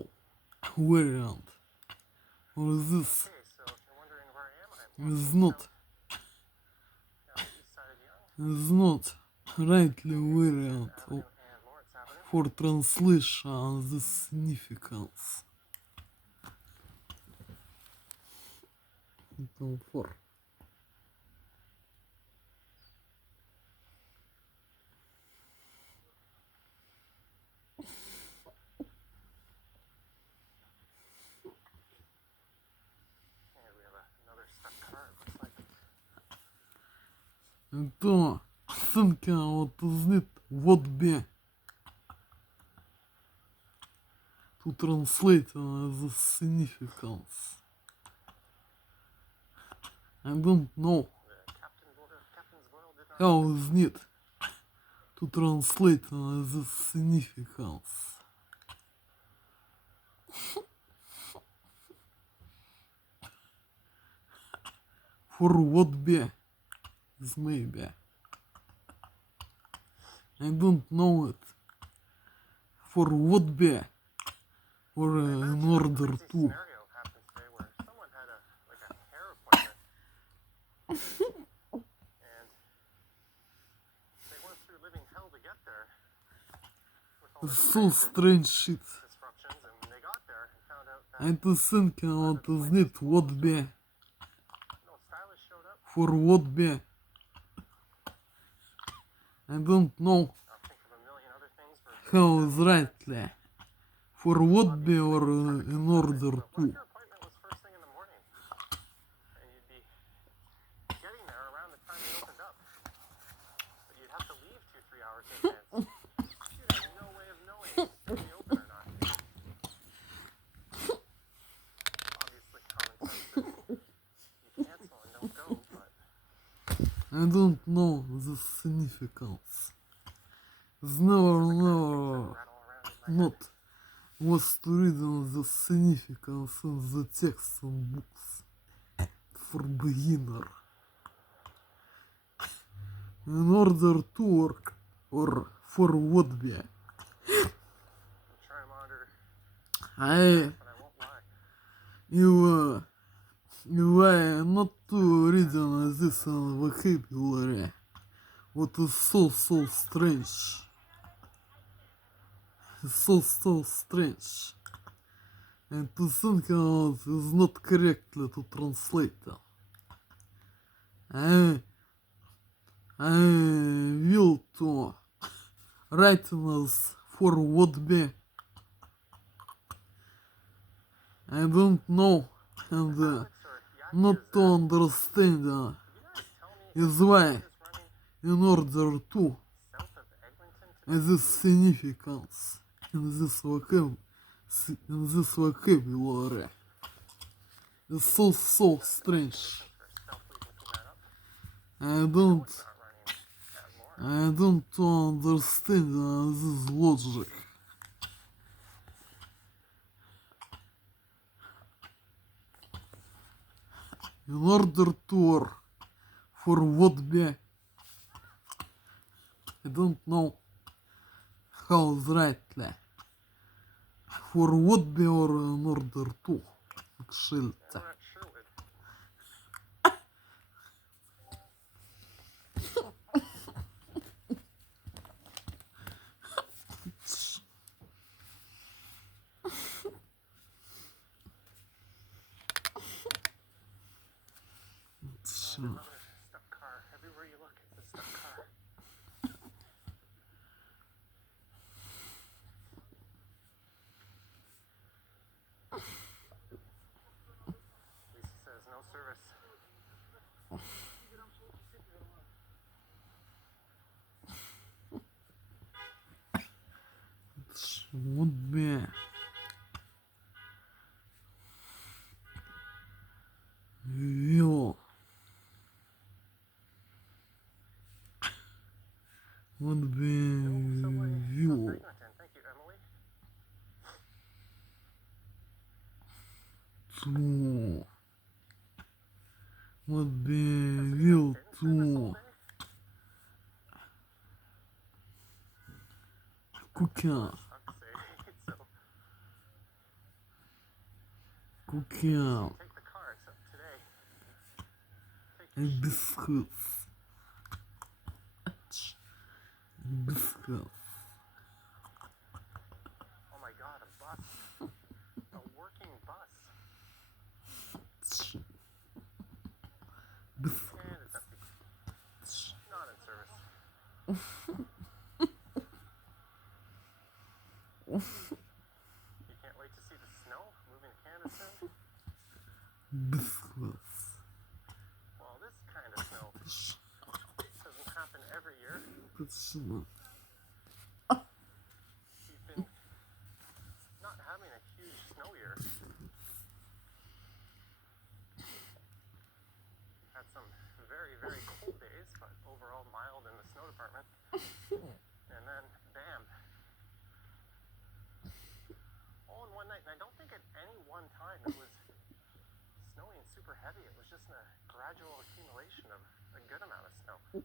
variant or this Okay, so if you're wondering where I am, I'm is walking not down the east side of Young, is not rightly variant Avenue and Lawrence Avenue. for translation the significance. For Here we have another stuck car, it looks like. то сынка вот знает вот be to translate the significance. I don't know The captain's Boyle did not how is it to translate the significance. For what be is maybe. I don't know it. For what be or in order crazy to. scenario happened today where someone had a hair appointment and they went through living hell to get there with all the So strange shit. disruptions, and when they got there and found out that I to think what is it what be no stylist showed up. for what be. I don't know I'll think of a million other things for how is rightly. For what be or in order but what if to. your appointment was first thing in the morning and you'd be getting there around the time they opened up, but you'd have to leave 2-3 hours in advance. You'd have no way of knowing if they open or not. Obviously common sense that you cancel and don't go, but I don't know the significance. It's never rattle around in my not was to read on the significance in the text and books for beginner. In order to work or for what be. I'm trying to monitor, I but I won't lie. you are not to read on this vocabulary. What is so strange. So strange. And to think about is not correctly to translate them. I will to write us for what be. I don't know and Alex or Yaki, not is to that, understand can you guys tell me is if why is running in order to south of Eglinton today? this significance in this vocabulary is so strange. For stealthily looking that up. I No, don't it's not running at Lawrence. I don't understand this logic. In order to work for what be. I don't know how rightly. For what be or in order to. Actually. We're at Sherwood. Another stuck car. Everywhere you look, it's a stuck car. Lisa says no service. Would be will would be No subway. will Eglinton. Thank you, Emily. to Подберил ту. Кукя. Fuck's sake. So Кукя. take the car, except today. Take И бисквит. Бисквит. oh my god, a bus. A working bus. Бисквит. And it's empty. Not in service. You can't wait to see the snow moving to Canada soon? Бисквит. Well, this kind of snow doesn't happen every year. Почему? We've been not having a huge snow year. Had some very, very cold days, but overall mild in the snow department. And then, bam. All in one night. And I don't think at any one time it was snowing super heavy. It was just a gradual accumulation of a good amount of snow. So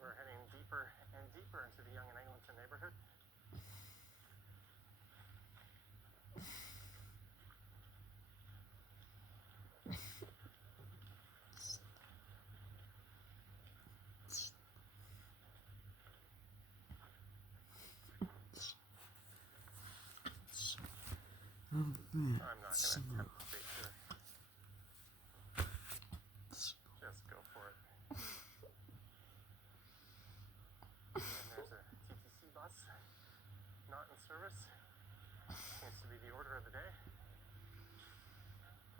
we're heading deeper and deeper into the Yonge and Eglinton neighborhood. I'm not going to attempt to stay here. Just go for it. And there's a TTC bus, not in service. Seems to be the order of the day.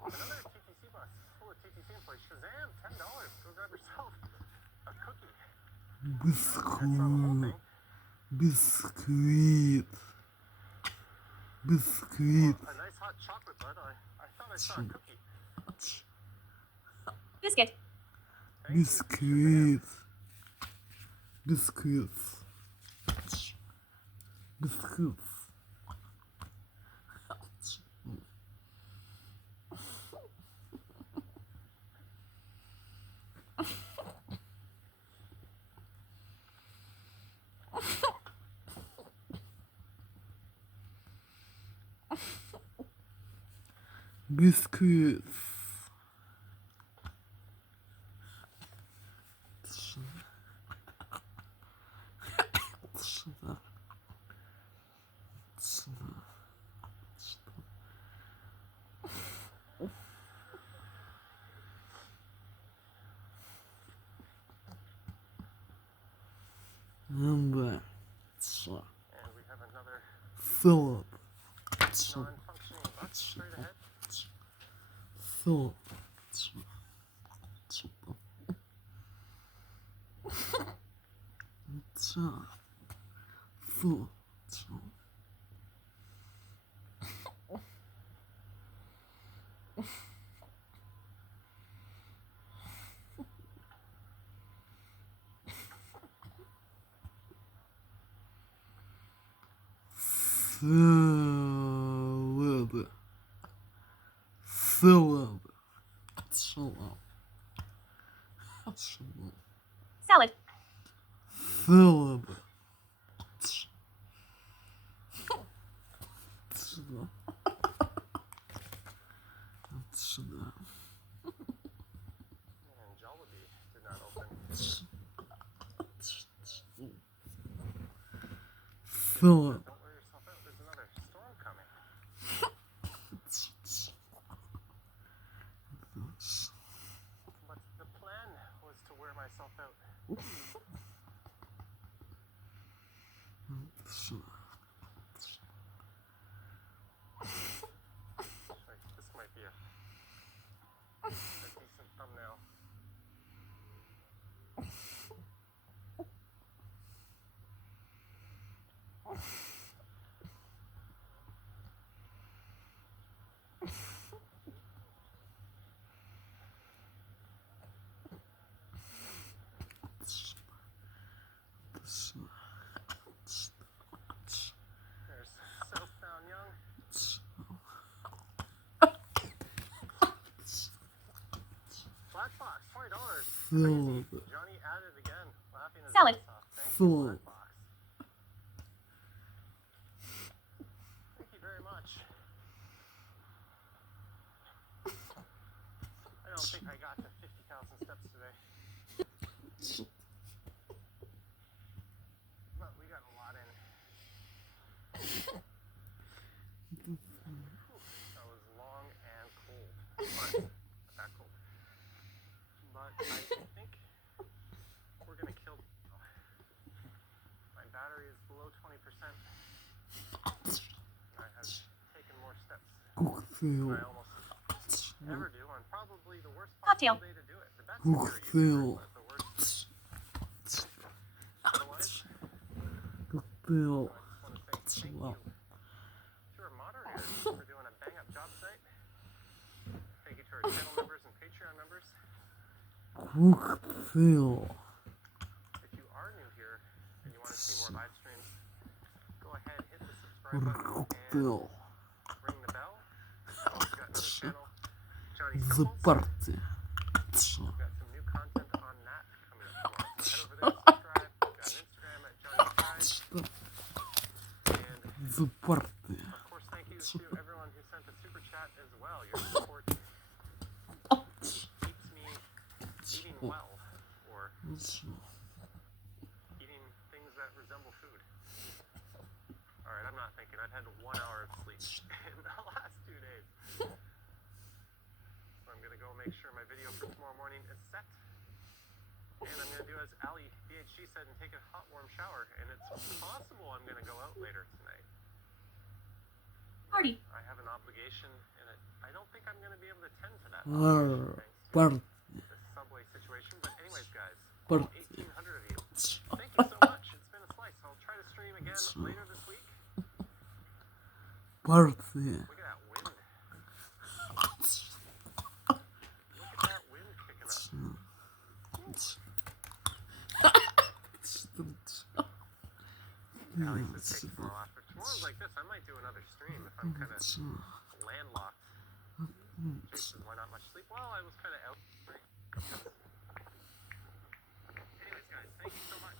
Another TTC bus full of TTC employees. Shazam! $10. Go grab yourself a cookie. That's not the whole Бисквит. thing. Бисквит. Бисквит. A nice hot chocolate bud. I thought I saw a cookie. Biscuit. Thank you, Shazam. Бисквит. Бисквит. Бисквит. Бисквит. Сюда. Сюда. Number. And we have another Philip. non-functioning bus straight ahead. Philip. Philip. Salad. Salad. Salad. Salad. Salad. And Jollibee did not open. Still. Don't wear yourself out. There's another storm coming. But the plan was to wear myself out. Like, this might be a decent thumbnail. There's Southbound Young. Black box, $20. Still. Johnny added again, laughing his Salad. ass off. Thank you, Still. Black box. Thank you very much. I don't think I got to 50,000 steps today. But we got a lot in. That was long and cold. But not that cold. But I think we're gonna kill. My battery is below 20%. I have taken more steps than I almost never do on probably the worst Cocktail. possible day to do it. The best is your Cocktail. but the worst. Otherwise, Still. I just want to say thank you to our moderators for doing a bang up job tonight. Thank you to our channel members and Patreon members. Cocktail. If you are new here and you want to see more live streams, go ahead, hit the subscribe button and Cocktail. ring the bell. We've also got another channel, Johnny The Stumbles. party. We've got some new content on that coming up tomorrow. So head over there and subscribe. We've got an Instagram at Johnny Side. And The party. of course, thank you to everyone who sent a super chat as well. Your support keeps me eating well, or eating things that resemble food. Alright, I'm not thinking. I've had 1 hour of sleep in the last 2 days. So I'm gonna go make sure my video for tomorrow morning is set. And I'm gonna do as Ali BHG said and take a hot warm shower. And it's possible I'm gonna go out later tonight. Party. I have an obligation, and I don't think I'm going to be able to attend to that Party. obligation thanks to the subway situation. But anyways, guys, all Party. 1,800 of you, thank you so much. It's been a slice. I'll try to stream again later this week. Party. Look at that wind. Look at that wind kicking up. Ali says take tomorrow off. If tomorrow's like this, I might do another stream if I'm kind of landlocked. Jason, why not much sleep? Well, I was kind of out. Anyways, guys, thank you so much.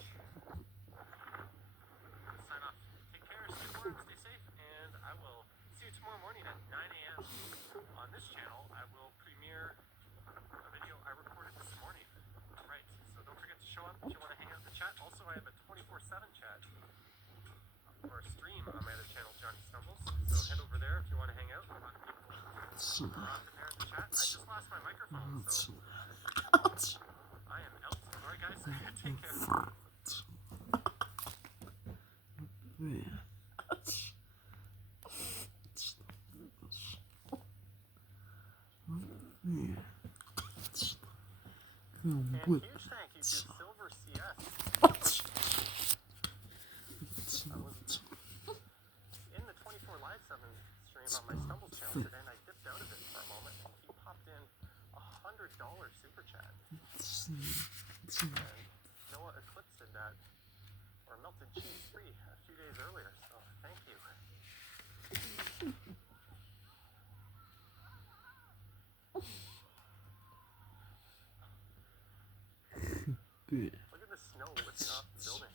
Sign off. Take care, stay warm, stay safe, and I will see you tomorrow morning at 9 a.m. On this channel, I will premiere a video I recorded this morning. Alright, so don't forget to show up if you want to hang out in the chat. Also, I have a 24/7 chat. Or a stream on my other channel, Johnny Stumbles. So head over there if you want to hang out. A lot of people are often there in the chat. I just lost my microphone, so I am out. Alright guys, take care. And huge thank you to Silver CS. I was in the 24 Live 7 stream on my Stumbles channel today, and I dipped out of it for a moment, and he popped in $100 super chat. And Noah Eclipse did that, or Melted Cheese Free, a few days earlier, so thank you. Look at the snow lifting off the building.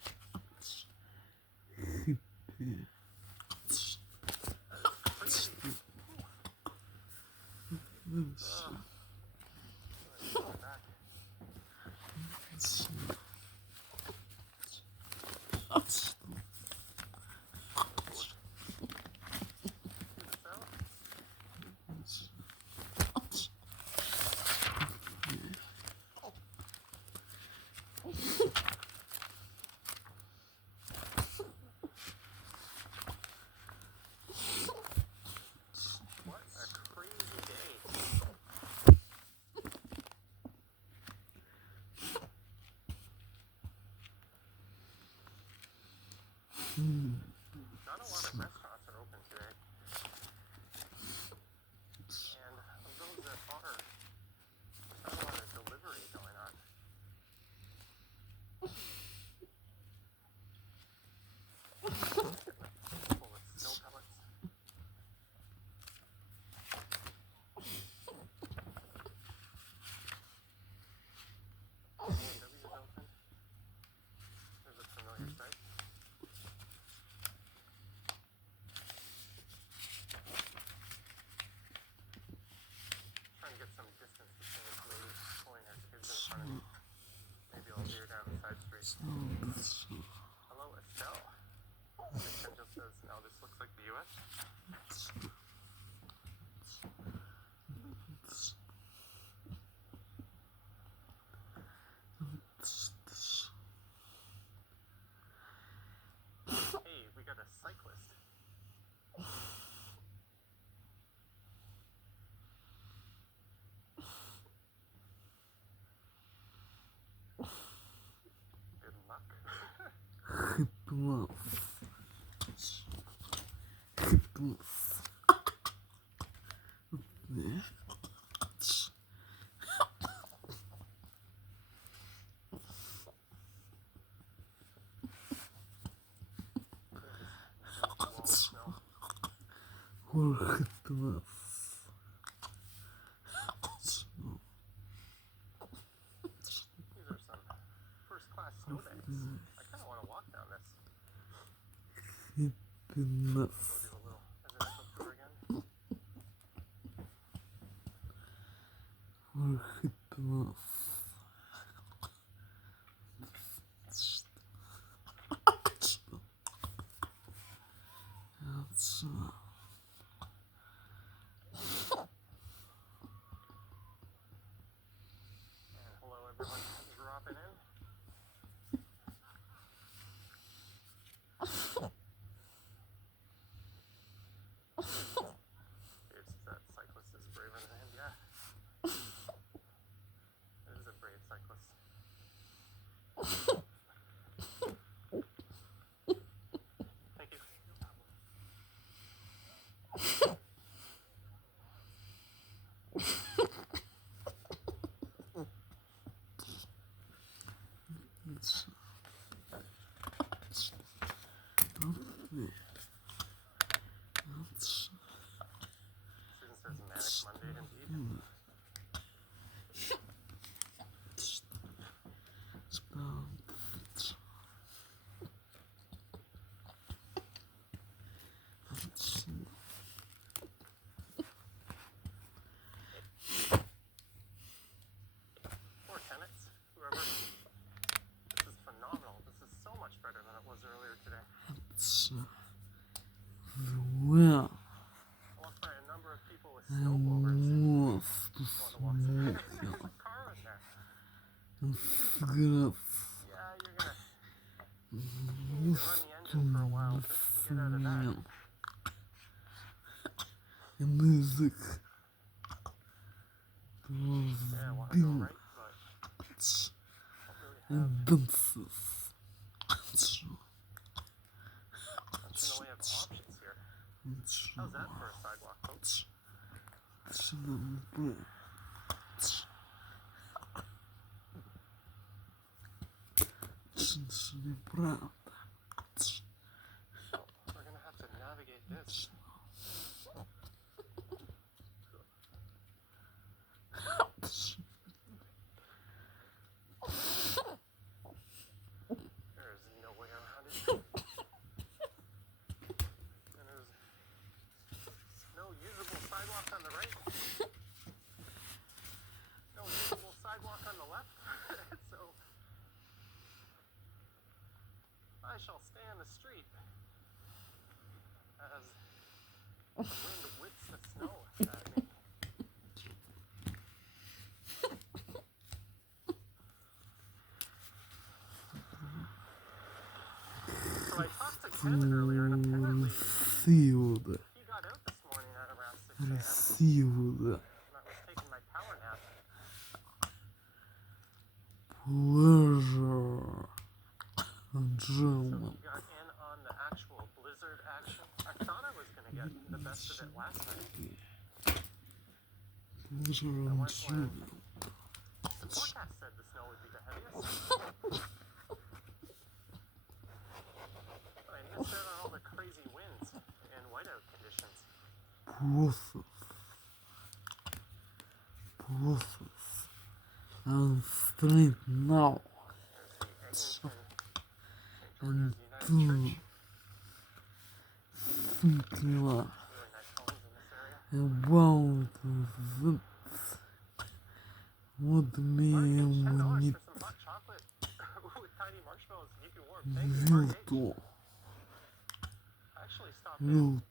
Crazy. Back. not a lot of restaurants are open today. And of those that are, there's not a lot of delivery going on. Full of snow pellets. A&W is open. There's a familiar sight. Trying to get some distance between this lady pulling her kids in front of me. Maybe I'll veer down the side street. Hello, Estelle. Tim just says, now this looks like the U.S. Hey, we got a cyclist. Good luck. Хитмас. Хитмас. Хитмас. These are some first-class snowbanks. I kind of want to walk down this. Хитмас. Go do a little residential tour again. Хитмас. And hello, everyone dropping in. Dave says that cyclist is braver than him. Yeah. It is a brave cyclist. Thank you. Susan says manic Monday indeed. Poor tenants, whoever. This is phenomenal. This is so much better than it was earlier today. Well, I walked by a number of people with snowblowers. Want to walk some? There's a car in there. Yeah, you're gonna need to run the engine for a while to get out of that. Music. Yeah, I want to go right, but don't really have Dances. much in the way of options here. How's that for a sidewalk, folks? Правда. We're gonna have to navigate this. There is no way around it. And there's no usable sidewalk on the right. No usable sidewalk on the left. So I shall stay on the street as the wind whips the snow at me. So I talked to Kevin earlier, and apparently Красиво. he got out this morning at around 6 a.m. Красиво. and I was taking my power nap. Pleasure. So Джема. he got in on the actual blizzard action. best of it last night. Лужа The ранчина. forecast said the snow would be the heaviest. But I missed out on all the crazy winds and whiteout conditions. Process. I'm straight now. There's the Eglinton St. And George's United Church. simply Really nice homes in this area. about that. What me $10 need for some hot chocolate with tiny marshmallows to keep you warm. Thank you, Mark H. to Actually stopped in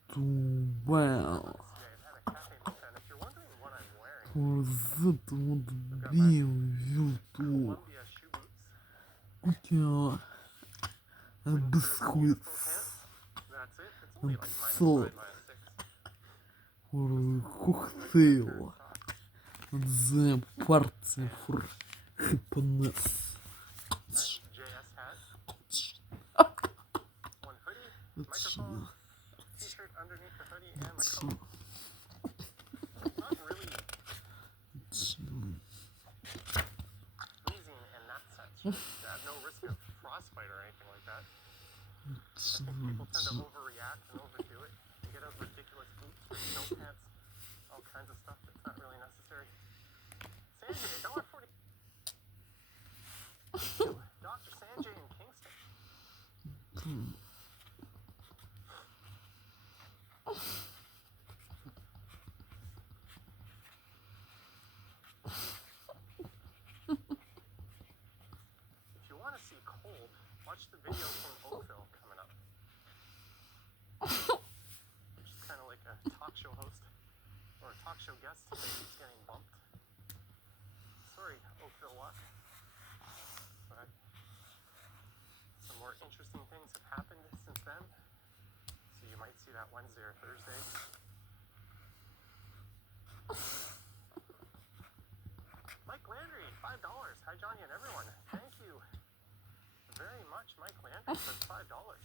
well. today and had a cafe mocha, and if you're wondering what I'm wearing, For that would be you to Columbia shoe boots, cook a biscuits that's it. It's only like Solid. -5 by a 6. or cocktail at the party for happiness. Nice JS hat, one hoodie, microphone, t-shirt underneath the hoodie, and my coat. Not really freezing in that sense. Right? No risk of frostbite or anything like that. I think people tend to overreact and overdo it. They get out ridiculous boots or snow pants, all kinds of stuff that's not really necessary. Sanjay, $1.40. Dr. Sanjay in Kingston. If you want to see cold, watch the video from Oakville coming up. Which is kind of like a talk show host or a talk show guest that keeps getting bumped. Sorry, Oakville Walk. But some more interesting things have happened since then. So you might see that Wednesday or Thursday. Mike Landry, $5. Hi, Johnny and everyone. Thank you very much, Mike Landry, for $5.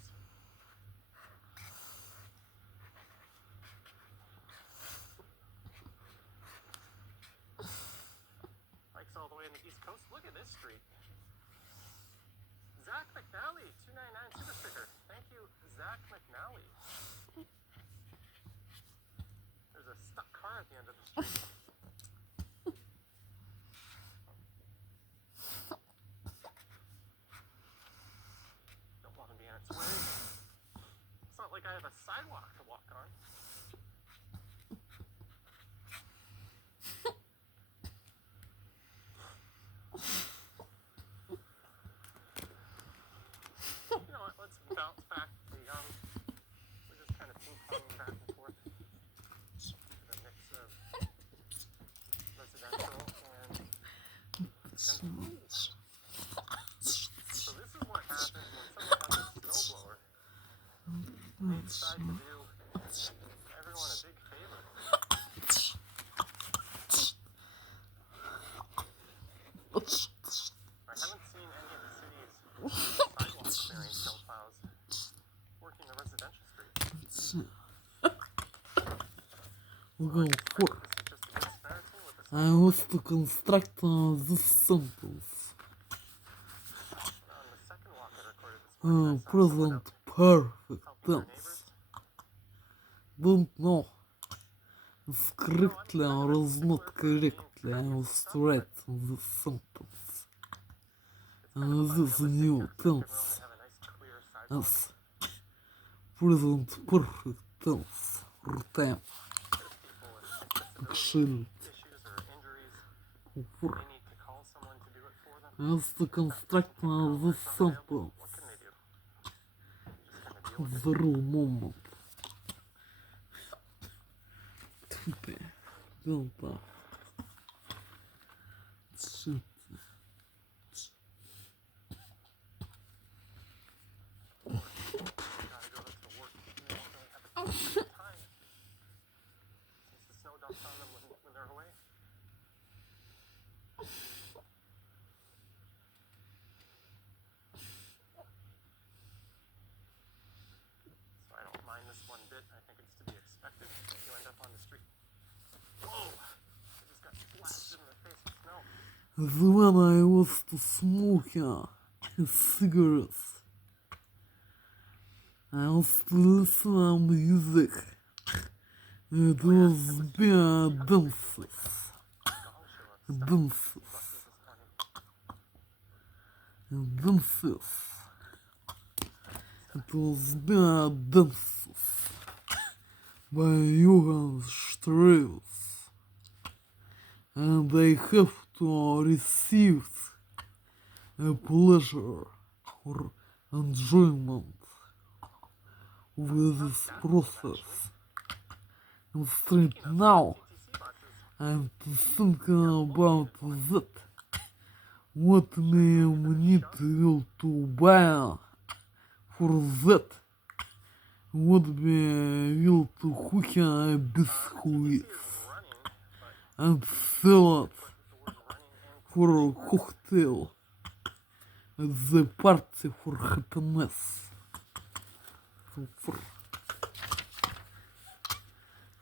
Mike's all the way in the East Coast. Look at this street. Zach McNally, $2.99 super sticker. Thank you, Zach McNally. There's a stuck car at the end of the street. Don't want to be in its way. It's not like I have a sidewalk to walk on. You know what? Let's bounce back the we're just kind of ping-ponging back and forth into the mix of residential and schools. So this is what happens when someone has a snowblower. They decide to do everyone a big favor. I haven't seen any of the city's sidewalk clearing snowplows working the residential streets. We'll go for. This is just a good Samaritan with a I was to construct this sentence. on the second walk I recorded this morning. I saw someone Present out perfect helping their tense. neighbors. Don't know. It's correctly or is not correctly. I was to write the sentence. And this new tense as present perfect tense or time. Actually, for as to construct the sentence the real moment. Тупо. Дело-то. Shit. So I don't mind this one bit. I think it's to be expected. When I was smoking cigarettes, I was listening to music. It was being dances. Dances. It was being dances by Johann Strauss. And I have to receive a pleasure or enjoyment with this process. And straight now, I'm thinking about that. What may I need to buy for that? What be will to cook a biscuits and salad for a cocktail at the party for happiness.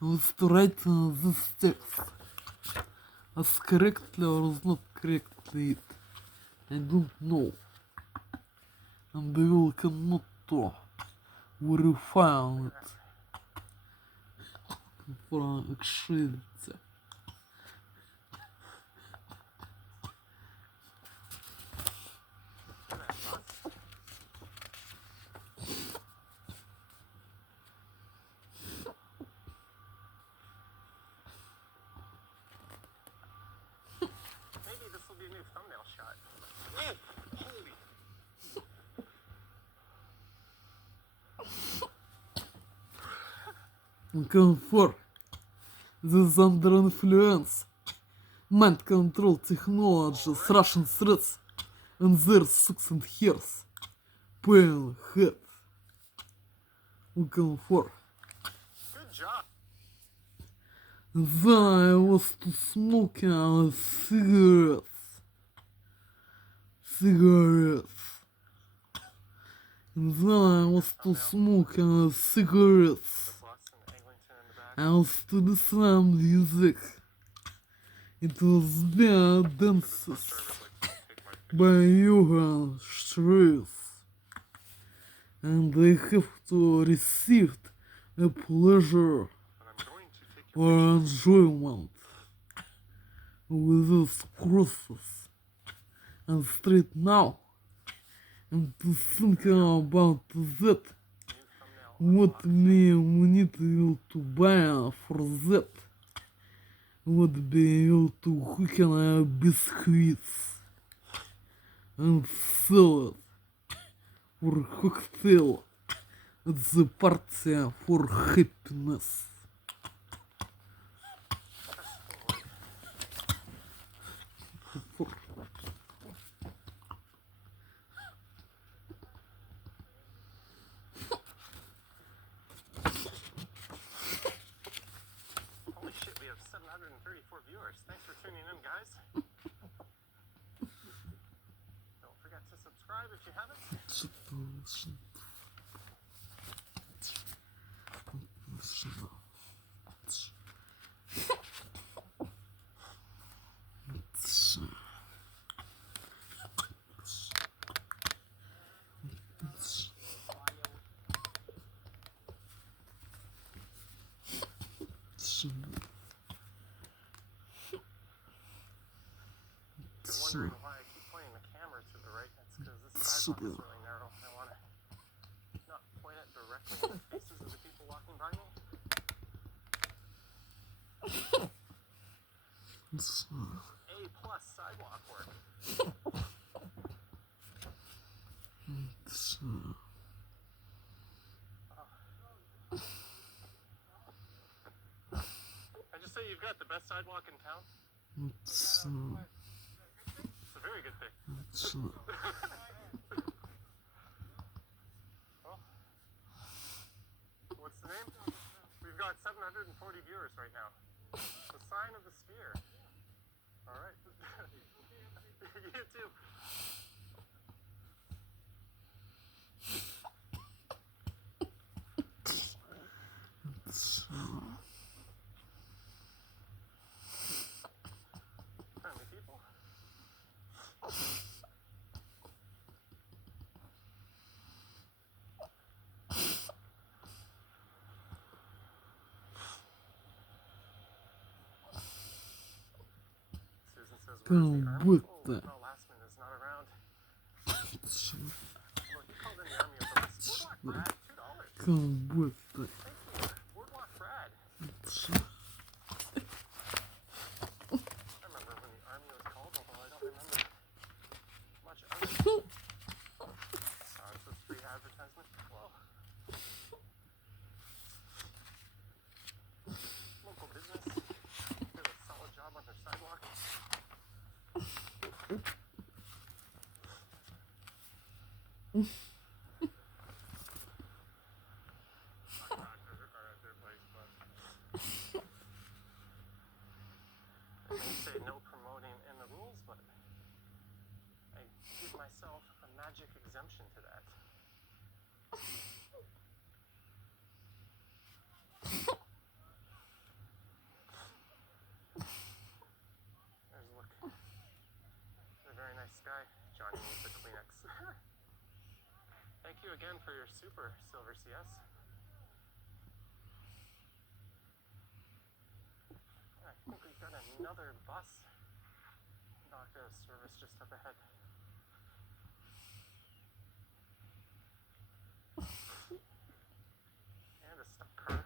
Let's write this text as correctly or not correctly. I don't know, and I will cannot verify it for actuality. Maybe this will be a new thumbnail shot. Holy. Comfort. This under influence. Mind control technologies, Russian threats, and their sucks and hairs. Pain, head. Comfort. Good job. Then I was to smoking cigarettes. And then I was to smoking cigarettes. Boston, Eglinton in the back. I was to listen music. It was being dances by Johann Strauss. And I have to receive a pleasure And I'm going to take your or enjoyment with this process. And straight now, I'm thinking about that. new thumbnail. What may we need to buy for that? What be able to cook a biscuits and salad or cocktail at the party for happiness. Holy shit, we have 734 viewers. Thanks for tuning in, guys. Don't forget to subscribe if you haven't. You're wondering why I keep pointing the camera to the right. That's because this sidewalk is really narrow. I want to not point it directly in the faces of the people walking by me. A+ sidewalk work. I just say you've got the best sidewalk in town. It's a very good thing. Well, what's the name? We've got 740 viewers right now. The sign of the sphere. All right. You too. Friendly people. Там the army? будто. No, Lastman is not around. Look, he called in the army about this. Boardwalk Brad, $2. Там будто. Thank you. Boardwalk Brad. I remember when the army was called, although I don't remember much of it. Sounds with free advertisement. Whoa. Local business. Did a solid job on their sidewalk. Are at their place, but I may say no promoting in the rules, but I give myself a magic exemption to that. There's a look. It's a very nice sky. Johnny needs a Kleenex. Thank you again for your super, Silver CS. I think we've got another bus knocked out of service just up ahead. And a stuck car.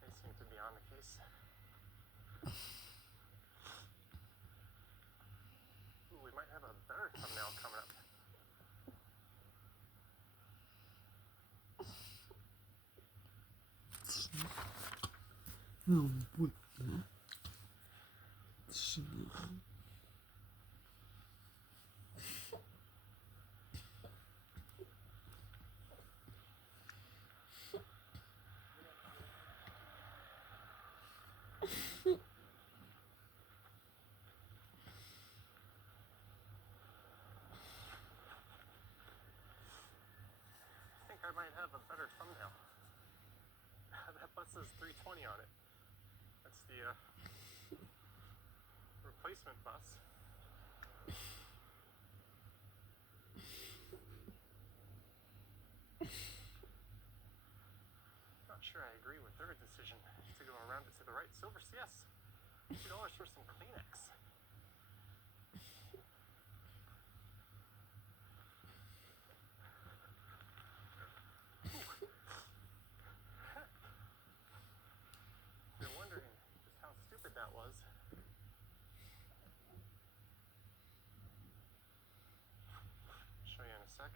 They seem to be on the case. Ooh, we might have a better thumbnail coming up. Там будто. I think I might have a better thumbnail. That bus says 320 on it. That's the replacement bus. Not sure I agree with their decision to go around it to the right. Silver CS. $2 for some Kleenex.